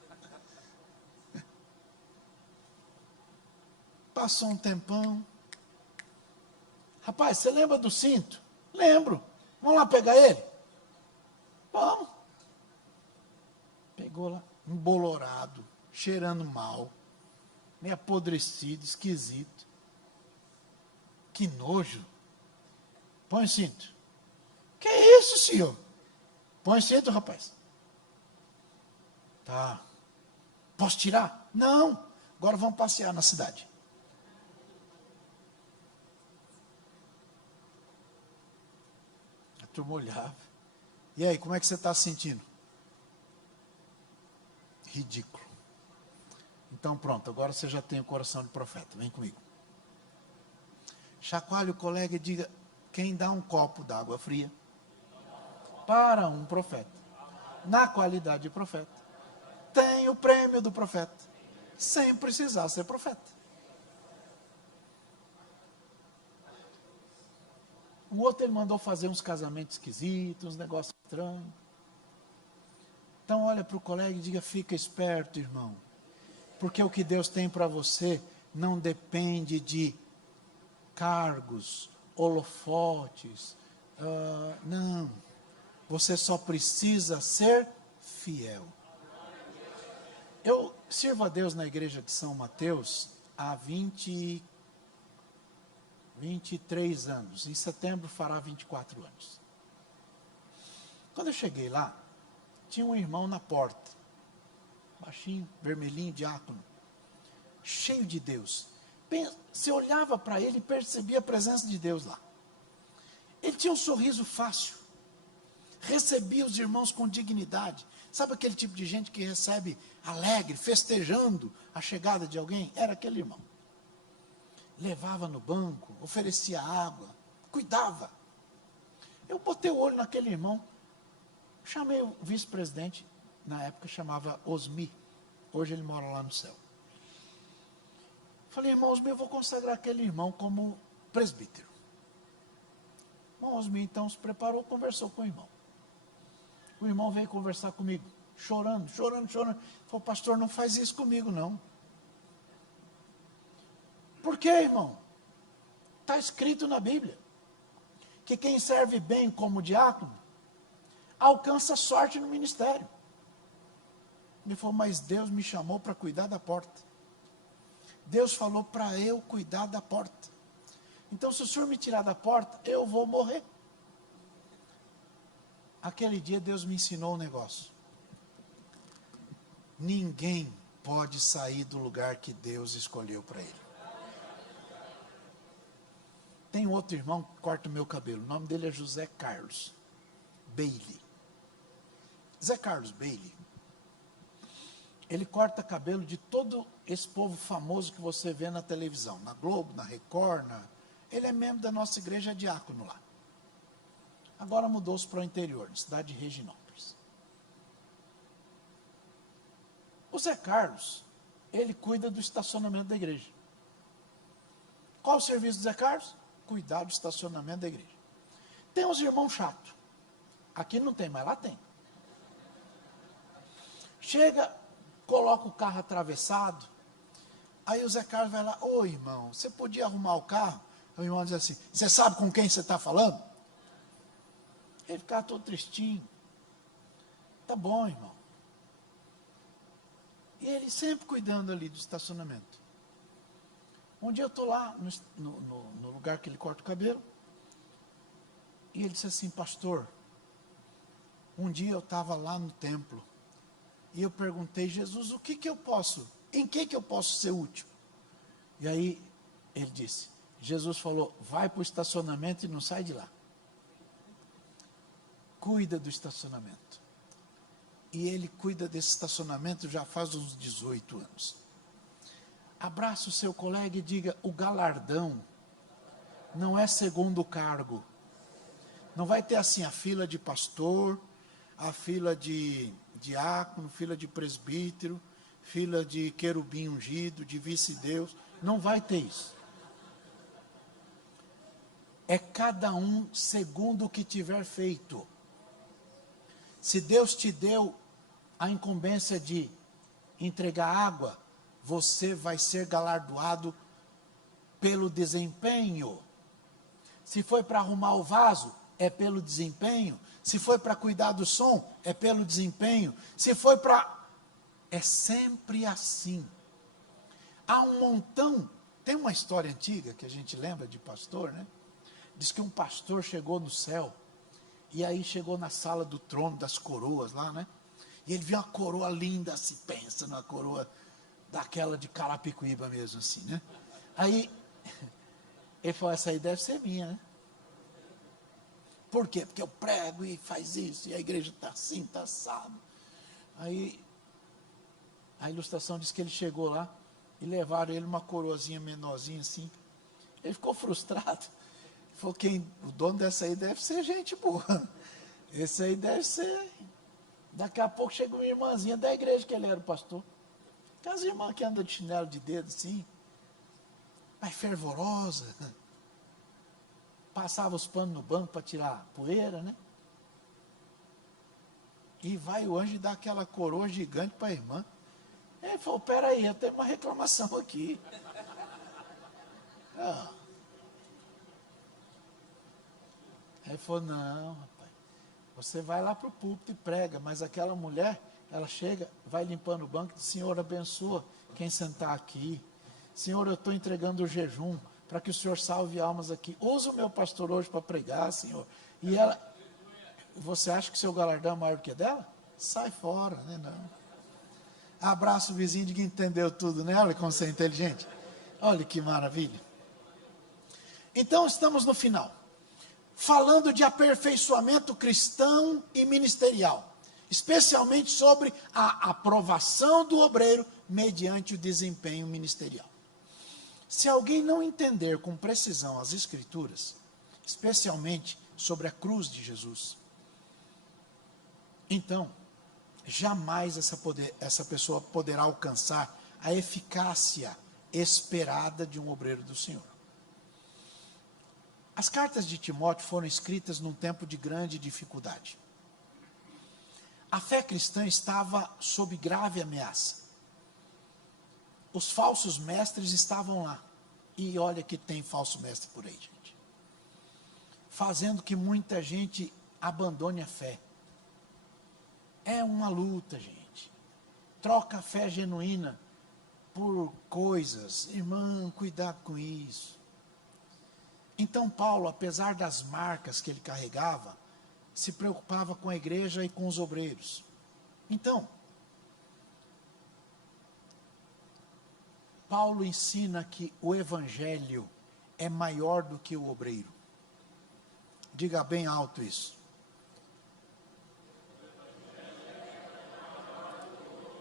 Passou um tempão. Rapaz, você lembra do cinto? Lembro. Vamos lá pegar ele? Vamos. Pegou lá, embolorado, cheirando mal, meio apodrecido, esquisito. Que nojo. Põe o cinto. Que é isso, senhor? Põe o cinto, rapaz. Tá. Posso tirar? Não. Agora vamos passear na cidade. A turma olhava. E aí, como é que você está se sentindo? Ridículo. Então pronto, agora você já tem o coração de profeta. Vem comigo. Chacoalhe o colega e diga: quem dá um copo d'água fria para um profeta, na qualidade de profeta, tem o prêmio do profeta, sem precisar ser profeta. O outro ele mandou fazer uns casamentos esquisitos, uns negócios estranhos. Então olha para o colega e diga: fica esperto, irmão. Porque o que Deus tem para você não depende de cargos, holofotes. Não. Você só precisa ser fiel. Eu sirvo a Deus na igreja de São Mateus há 23 anos. Em setembro fará 24 anos. Quando eu cheguei lá, tinha um irmão na porta. Baixinho, vermelhinho, diácono. Cheio de Deus. Você olhava para ele e percebia a presença de Deus lá. Ele tinha um sorriso fácil. Recebia os irmãos com dignidade. Sabe aquele tipo de gente que recebe alegre, festejando a chegada de alguém? Era aquele irmão. Levava no banco, oferecia água, cuidava. Eu botei o olho naquele irmão, chamei o vice-presidente, na época chamava Osmi, hoje ele mora lá no céu. Falei: irmão Osmi, eu vou consagrar aquele irmão como presbítero. O irmão Osmi então se preparou, conversou com o irmão. O irmão veio conversar comigo, chorando. Falou: pastor, não faz isso comigo não. Por quê, irmão? Está escrito na Bíblia que quem serve bem como diácono alcança sorte no ministério. Ele falou: mas Deus me chamou para cuidar da porta. Deus falou para eu cuidar da porta. Então, se o senhor me tirar da porta, eu vou morrer. Aquele dia Deus me ensinou um negócio. Ninguém pode sair do lugar que Deus escolheu para ele. Tem outro irmão que corta o meu cabelo. O nome dele é José Carlos Bailey. Zé Carlos Bailey. Ele corta cabelo de todo esse povo famoso que você vê na televisão. Na Globo, na Record. Ele é membro da nossa igreja, diácono lá. Agora mudou-se para o interior, na cidade de Reginópolis. O Zé Carlos, ele cuida do estacionamento da igreja. Qual o serviço do Zé Carlos? Cuidar do estacionamento da igreja. Tem uns irmãos chatos. Aqui não tem, mas lá tem. Chega, coloca o carro atravessado. Aí o Zé Carlos vai lá: ô irmão, você podia arrumar o carro? O irmão diz assim: você sabe com quem você está falando? Ele ficava todo tristinho. Tá bom, irmão. E ele sempre cuidando ali do estacionamento. Um dia eu estou lá no lugar que ele corta o cabelo. E ele disse assim: pastor, um dia eu estava lá no templo. E eu perguntei: Jesus, em que eu posso ser útil? E aí ele disse: Jesus falou: vai para o estacionamento e não sai de lá. Cuida do estacionamento. E ele cuida desse estacionamento já faz uns 18 anos. Abraça o seu colega e diga: o galardão não é segundo o cargo. Não vai ter assim a fila de pastor, a fila de diácono, fila de presbítero, fila de querubim ungido, de vice-deus. Não vai ter isso. É cada um segundo o que tiver feito. Se Deus te deu a incumbência de entregar água, você vai ser galardoado pelo desempenho. Se foi para arrumar o vaso, é pelo desempenho. Se foi para cuidar do som, é pelo desempenho. Se foi para... É sempre assim. Há um montão... Tem uma história antiga que a gente lembra de pastor, né? Diz que um pastor chegou no céu, e aí chegou na sala do trono das coroas lá, né? E ele viu uma coroa linda, se pensa numa coroa daquela de Carapicuíba mesmo, assim, né? Aí, ele falou: essa aí deve ser minha, né? Por quê? Porque eu prego e faz isso, e a igreja está assim, está assado. Aí, a ilustração diz que ele chegou lá, e levaram ele uma coroazinha menorzinha assim, Ele ficou frustrado. Falou, o dono dessa aí deve ser gente boa. Esse aí deve ser. Daqui a pouco chega uma irmãzinha da igreja que ele era o pastor. Aquelas irmãs que andam de chinelo de dedo assim, mas fervorosa. Passava os panos no banco para tirar poeira, né? E vai o anjo e dá aquela coroa gigante para a irmã. Ele falou, peraí, eu tenho uma reclamação aqui. Ele falou, não, rapaz, você vai lá para o púlpito e prega, mas aquela mulher, ela chega, vai limpando o banco e diz, Senhor, abençoa quem sentar aqui. Senhor, eu estou entregando o jejum para que o Senhor salve almas aqui. Usa o meu pastor hoje para pregar, Senhor. E ela, você acha que seu galardão é maior do que dela? Sai fora, né? Não. Abraça o vizinho de quem entendeu tudo, né? Olha como você é inteligente. Olha que maravilha. Então estamos no final, falando de aperfeiçoamento cristão e ministerial, especialmente sobre a aprovação do obreiro mediante o desempenho ministerial. Se alguém não entender com precisão as Escrituras, especialmente sobre a cruz de Jesus, então, jamais essa pessoa poderá alcançar a eficácia esperada de um obreiro do Senhor. As cartas de Timóteo foram escritas num tempo de grande dificuldade. A fé cristã estava sob grave ameaça. Os falsos mestres estavam lá. E olha que tem falso mestre por aí, gente. Fazendo que muita gente abandone a fé. É uma luta, gente. Troca a fé genuína por coisas. Irmão, cuidado com isso. Então Paulo, apesar das marcas que ele carregava, se preocupava com a igreja e com os obreiros. Então, Paulo ensina que o evangelho é maior do que o obreiro. Diga bem alto isso.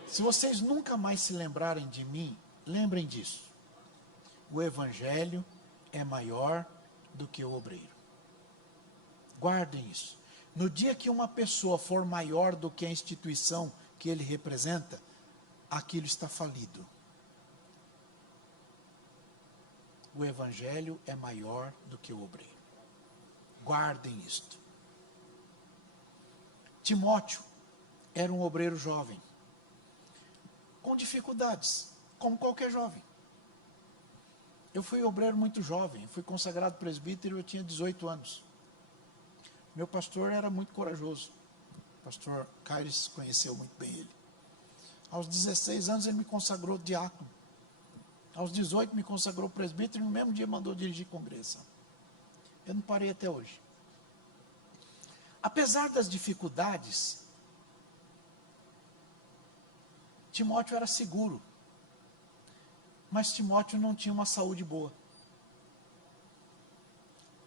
Se vocês nunca mais se lembrarem de mim, lembrem disso. O evangelho é maior do que o obreiro. Guardem isso. No dia que uma pessoa for maior do que a instituição que ele representa, aquilo está falido. O evangelho é maior do que o obreiro. Guardem isto. Timóteo era um obreiro jovem, com dificuldades, como qualquer jovem. Eu fui obreiro muito jovem, fui consagrado presbítero, eu tinha 18 anos. Meu pastor era muito corajoso. O pastor Caires conheceu muito bem ele. Aos 16 anos ele me consagrou diácono. Aos 18 me consagrou presbítero e no mesmo dia mandou dirigir congregação. Eu não parei até hoje. Apesar das dificuldades, Timóteo era seguro. Mas Timóteo não tinha uma saúde boa.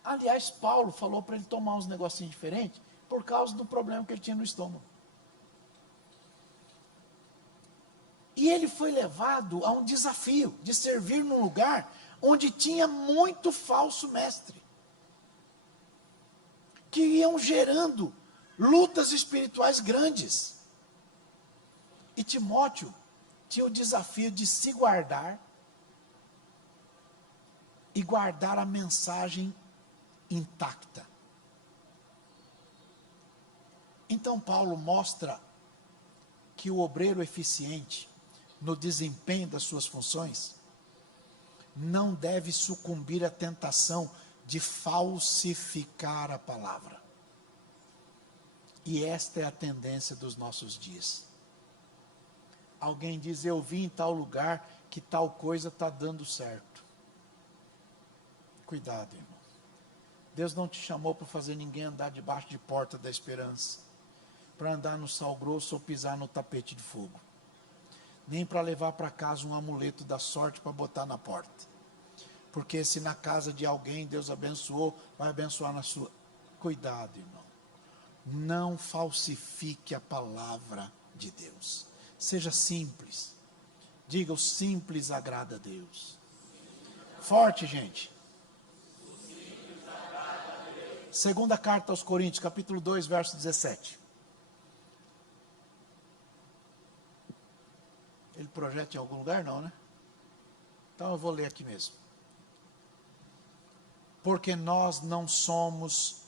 Aliás, Paulo falou para ele tomar uns negocinhos diferentes por causa do problema que ele tinha no estômago. E ele foi levado a um desafio de servir num lugar onde tinha muito falso mestre, que iam gerando lutas espirituais grandes. E Timóteo tinha o desafio de se guardar e guardar a mensagem intacta. Então Paulo mostra que o obreiro eficiente no desempenho das suas funções não deve sucumbir à tentação de falsificar a palavra. E esta é a tendência dos nossos dias. Alguém diz, eu vi em tal lugar que tal coisa está dando certo. Cuidado, irmão. Deus não te chamou para fazer ninguém andar debaixo de porta da esperança, para andar no sal grosso ou pisar no tapete de fogo, nem para levar para casa um amuleto da sorte para botar na porta. Porque se na casa de alguém Deus abençoou, vai abençoar na sua. Cuidado, irmão. Não falsifique a palavra de Deus. Seja simples. Diga, o simples agrada a Deus. Forte, gente. Segunda carta aos Coríntios, capítulo 2, verso 17. Ele projeta em algum lugar? Não, né? Então eu vou ler aqui mesmo. Porque nós não somos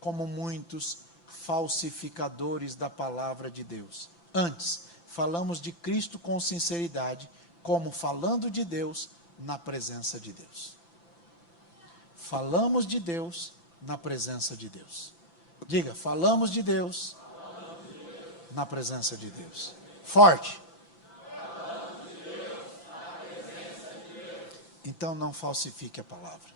como muitos falsificadores da palavra de Deus. Antes, falamos de Cristo com sinceridade, como falando de Deus na presença de Deus. Falamos de Deus na presença de Deus. Diga, falamos de Deus na presença de Deus. Forte. Então não falsifique a palavra.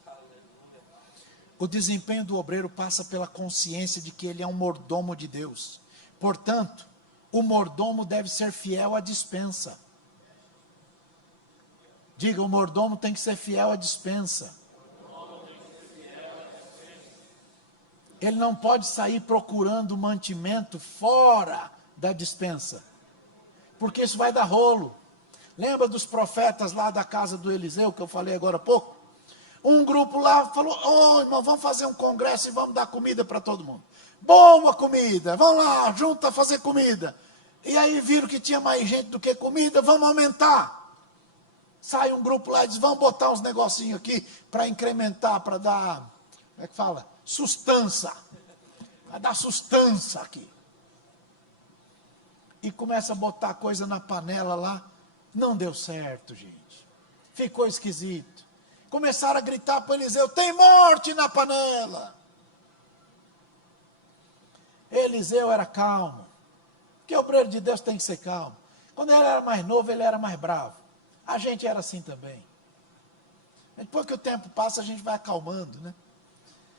O desempenho do obreiro passa pela consciência de que ele é um mordomo de Deus. Portanto, o mordomo deve ser fiel à dispensa. Diga, o mordomo tem que ser fiel à dispensa. Ele não pode sair procurando mantimento fora da dispensa, porque isso vai dar rolo. Lembra dos profetas lá da casa do Eliseu, que eu falei agora há pouco? Um grupo lá falou, ô irmão, vamos fazer um congresso e vamos dar comida para todo mundo. Boa comida, vamos lá, junta a fazer comida. E aí viram que tinha mais gente do que comida, vamos aumentar. Sai um grupo lá e diz, vamos botar uns negocinhos aqui para incrementar, para dar, como é que fala? Sustância. Vai dar sustância aqui. E começa a botar coisa na panela lá. Não deu certo, gente. Ficou esquisito. Começaram a gritar para Eliseu, tem morte na panela. Eliseu era calmo. Porque o obreiro de Deus tem que ser calmo. Quando ele era mais novo, ele era mais bravo. A gente era assim também. Depois que o tempo passa, a gente vai acalmando, né?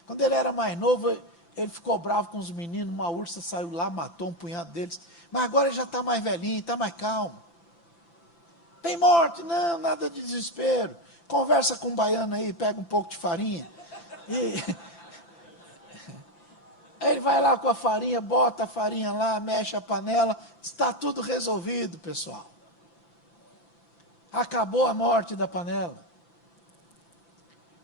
Quando ele era mais novo, ele ficou bravo com os meninos, uma ursa saiu lá, matou um punhado deles. Mas agora ele já está mais velhinho, está mais calmo. Tem morte? Não, nada de desespero. Conversa com um baiano aí, pega um pouco de farinha. E ele vai lá com a farinha, bota a farinha lá, mexe a panela. Está tudo resolvido, pessoal. Acabou a morte da panela.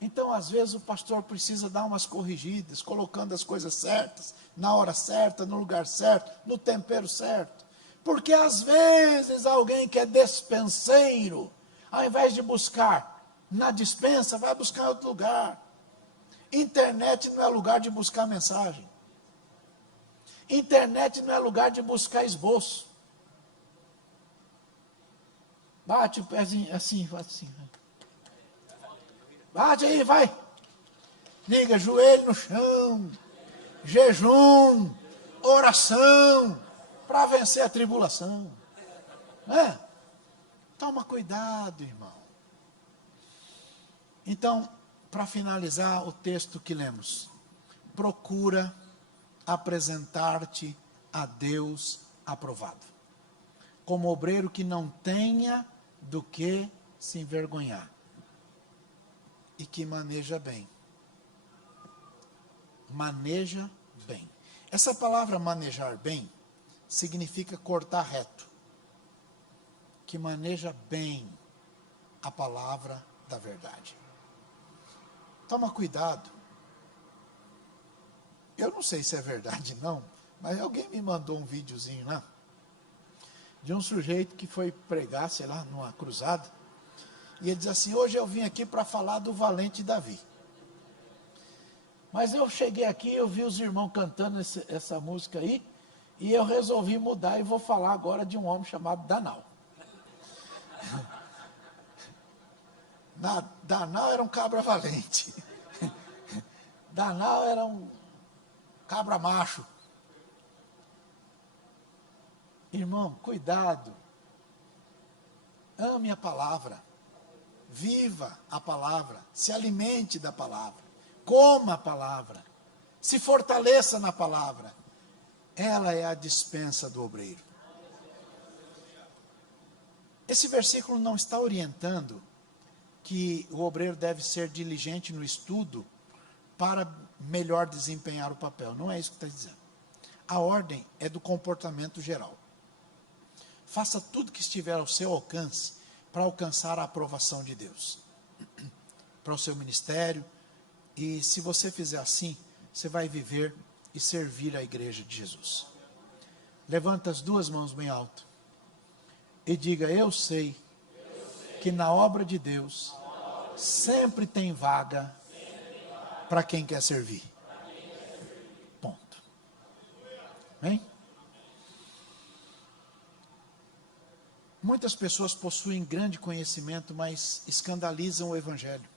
Então, às vezes, o pastor precisa dar umas corrigidas, colocando as coisas certas, na hora certa, no lugar certo, no tempero certo. Porque, às vezes, alguém que é despenseiro, ao invés de buscar na dispensa, vai buscar em outro lugar. Internet não é lugar de buscar mensagem. Internet não é lugar de buscar esboço. Bate o pezinho assim, assim. Bate aí, vai. Diga, joelho no chão, jejum, oração, para vencer a tribulação. É? Toma cuidado, irmão. Então, para finalizar o texto que lemos, procura apresentar-te a Deus aprovado, como obreiro que não tenha do que se envergonhar e que maneja bem. Maneja bem. Essa palavra manejar bem significa cortar reto, que maneja bem a palavra da verdade. Toma cuidado. Eu não sei se é verdade não, mas alguém me mandou um videozinho lá, de um sujeito que foi pregar, sei lá, numa cruzada, e ele diz assim, hoje eu vim aqui para falar do valente Davi. Mas eu cheguei aqui, eu vi os irmãos cantando essa música aí, e eu resolvi mudar e vou falar agora de um homem chamado Danal. Danal era um cabra valente. Danal era um cabra macho. Irmão, cuidado. Ame a palavra. Viva a palavra. Se alimente da palavra. Coma a palavra. Se fortaleça na palavra. Ela é a dispensa do obreiro. Esse versículo não está orientando que o obreiro deve ser diligente no estudo para melhor desempenhar o papel. Não é isso que está dizendo. A ordem é do comportamento geral. Faça tudo que estiver ao seu alcance para alcançar a aprovação de Deus. Para o seu ministério. E se você fizer assim, você vai viver e servir a igreja de Jesus. Levanta as duas mãos bem alto e diga: eu sei que na obra de Deus sempre tem vaga para quem quer servir. Ponto. Amém? Muitas pessoas possuem grande conhecimento, mas escandalizam o evangelho.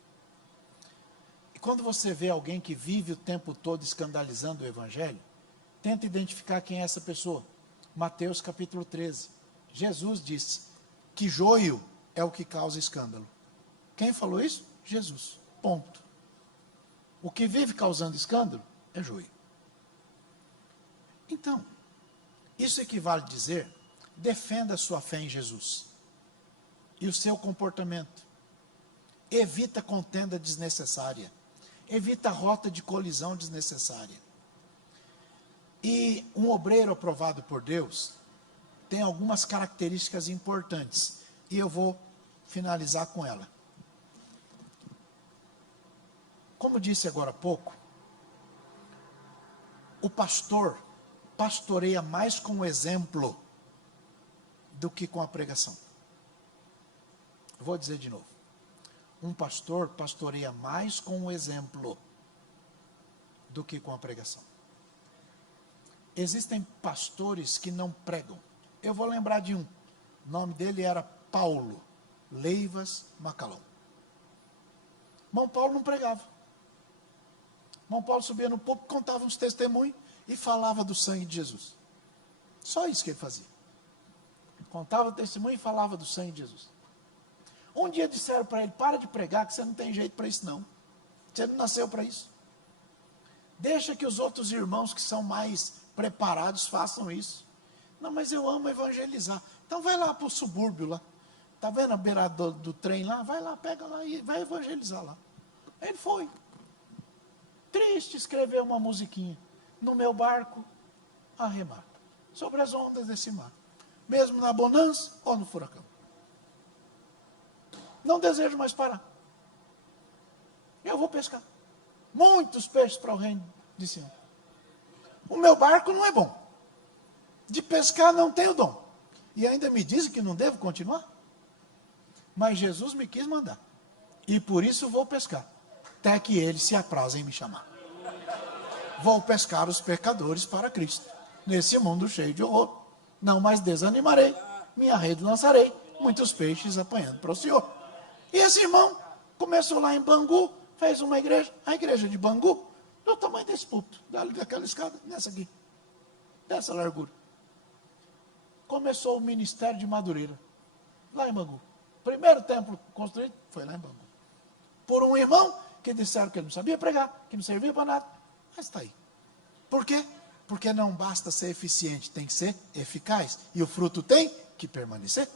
E quando você vê alguém que vive o tempo todo escandalizando o evangelho, tenta identificar quem é essa pessoa. Mateus capítulo 13. Jesus disse que joio é o que causa escândalo. Quem falou isso? Jesus. Ponto. O que vive causando escândalo é joio. Então, isso equivale a dizer: defenda a sua fé em Jesus e o seu comportamento. Evita contenda desnecessária. Evita rota de colisão desnecessária. E um obreiro aprovado por Deus tem algumas características importantes. E eu vou finalizar com ela. Como disse agora há pouco, o pastor pastoreia mais com o exemplo do que com a pregação. Vou dizer de novo. Um pastor pastoreia mais com o exemplo do que com a pregação. Existem pastores que não pregam. Eu vou lembrar de um. O nome dele era Paulo Leivas Macalão. Irmão Paulo não pregava. Irmão Paulo subia no púlpito, contava uns testemunhos e falava do sangue de Jesus. Só isso que ele fazia. Contava testemunho e falava do sangue de Jesus. Um dia disseram para ele: para de pregar, que você não tem jeito para isso não. Você não nasceu para isso. Deixa que os outros irmãos que são mais preparados façam isso. Não, mas eu amo evangelizar. Então vai lá para o subúrbio lá. Está vendo a beira do trem lá? Vai lá, pega lá e vai evangelizar lá. Ele foi. Triste, escreveu uma musiquinha. No meu barco, a remar. Sobre as ondas desse mar. Mesmo na bonança ou no furacão. Não desejo mais parar. Eu vou pescar. Muitos peixes para o reino de cima. O meu barco não é bom. De pescar não tenho dom. E ainda me dizem que não devo continuar. Mas Jesus me quis mandar. E por isso vou pescar. Até que ele se apraze em me chamar. Vou pescar os pecadores para Cristo. Nesse mundo cheio de horror. Não mais desanimarei. Minha rede lançarei. Muitos peixes apanhando para o Senhor. E esse irmão começou lá em Bangu. Fez uma igreja. A igreja de Bangu. Do tamanho desse púlpito. Daquela escada. Nessa aqui. Dessa largura. Começou o ministério de Madureira. Lá em Bangu. Primeiro templo construído foi lá em Bangu. Por um irmão que disseram que ele não sabia pregar. Que não servia para nada. Mas está aí. Por quê? Porque não basta ser eficiente, tem que ser eficaz. E o fruto tem que permanecer.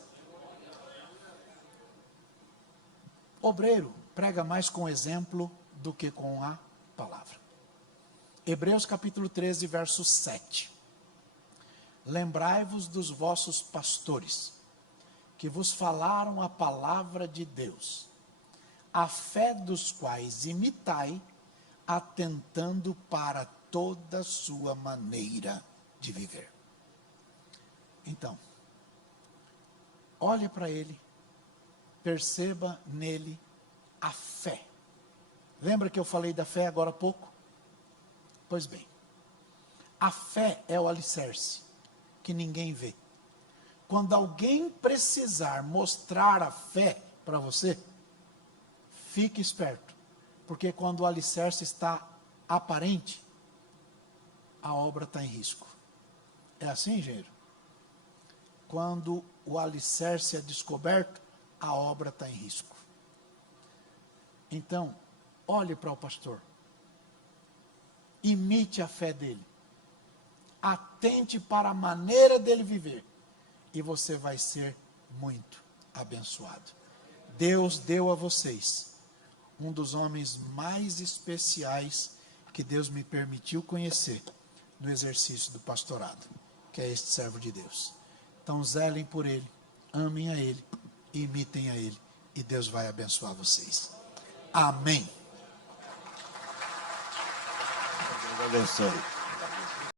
Obreiro prega mais com exemplo do que com a palavra. Hebreus capítulo 13, verso 7. Lembrai-vos dos vossos pastores, que vos falaram a palavra de Deus, a fé dos quais imitai, atentando para toda sua maneira de viver. Então, olhe para ele, perceba nele a fé. Lembra que eu falei da fé agora há pouco? Pois bem, a fé é o alicerce que ninguém vê. Quando alguém precisar mostrar a fé para você, fique esperto, porque quando o alicerce está aparente, a obra está em risco. É assim, engenheiro? Quando o alicerce é descoberto, a obra está em risco. Então, olhe para o pastor. Imite a fé dele. Atente para a maneira dele viver. E você vai ser muito abençoado. Deus deu a vocês um dos homens mais especiais que Deus me permitiu conhecer no exercício do pastorado, que é este servo de Deus. Então zelem por ele, amem a ele, imitem a ele, e Deus vai abençoar vocês. Amém. abençoe.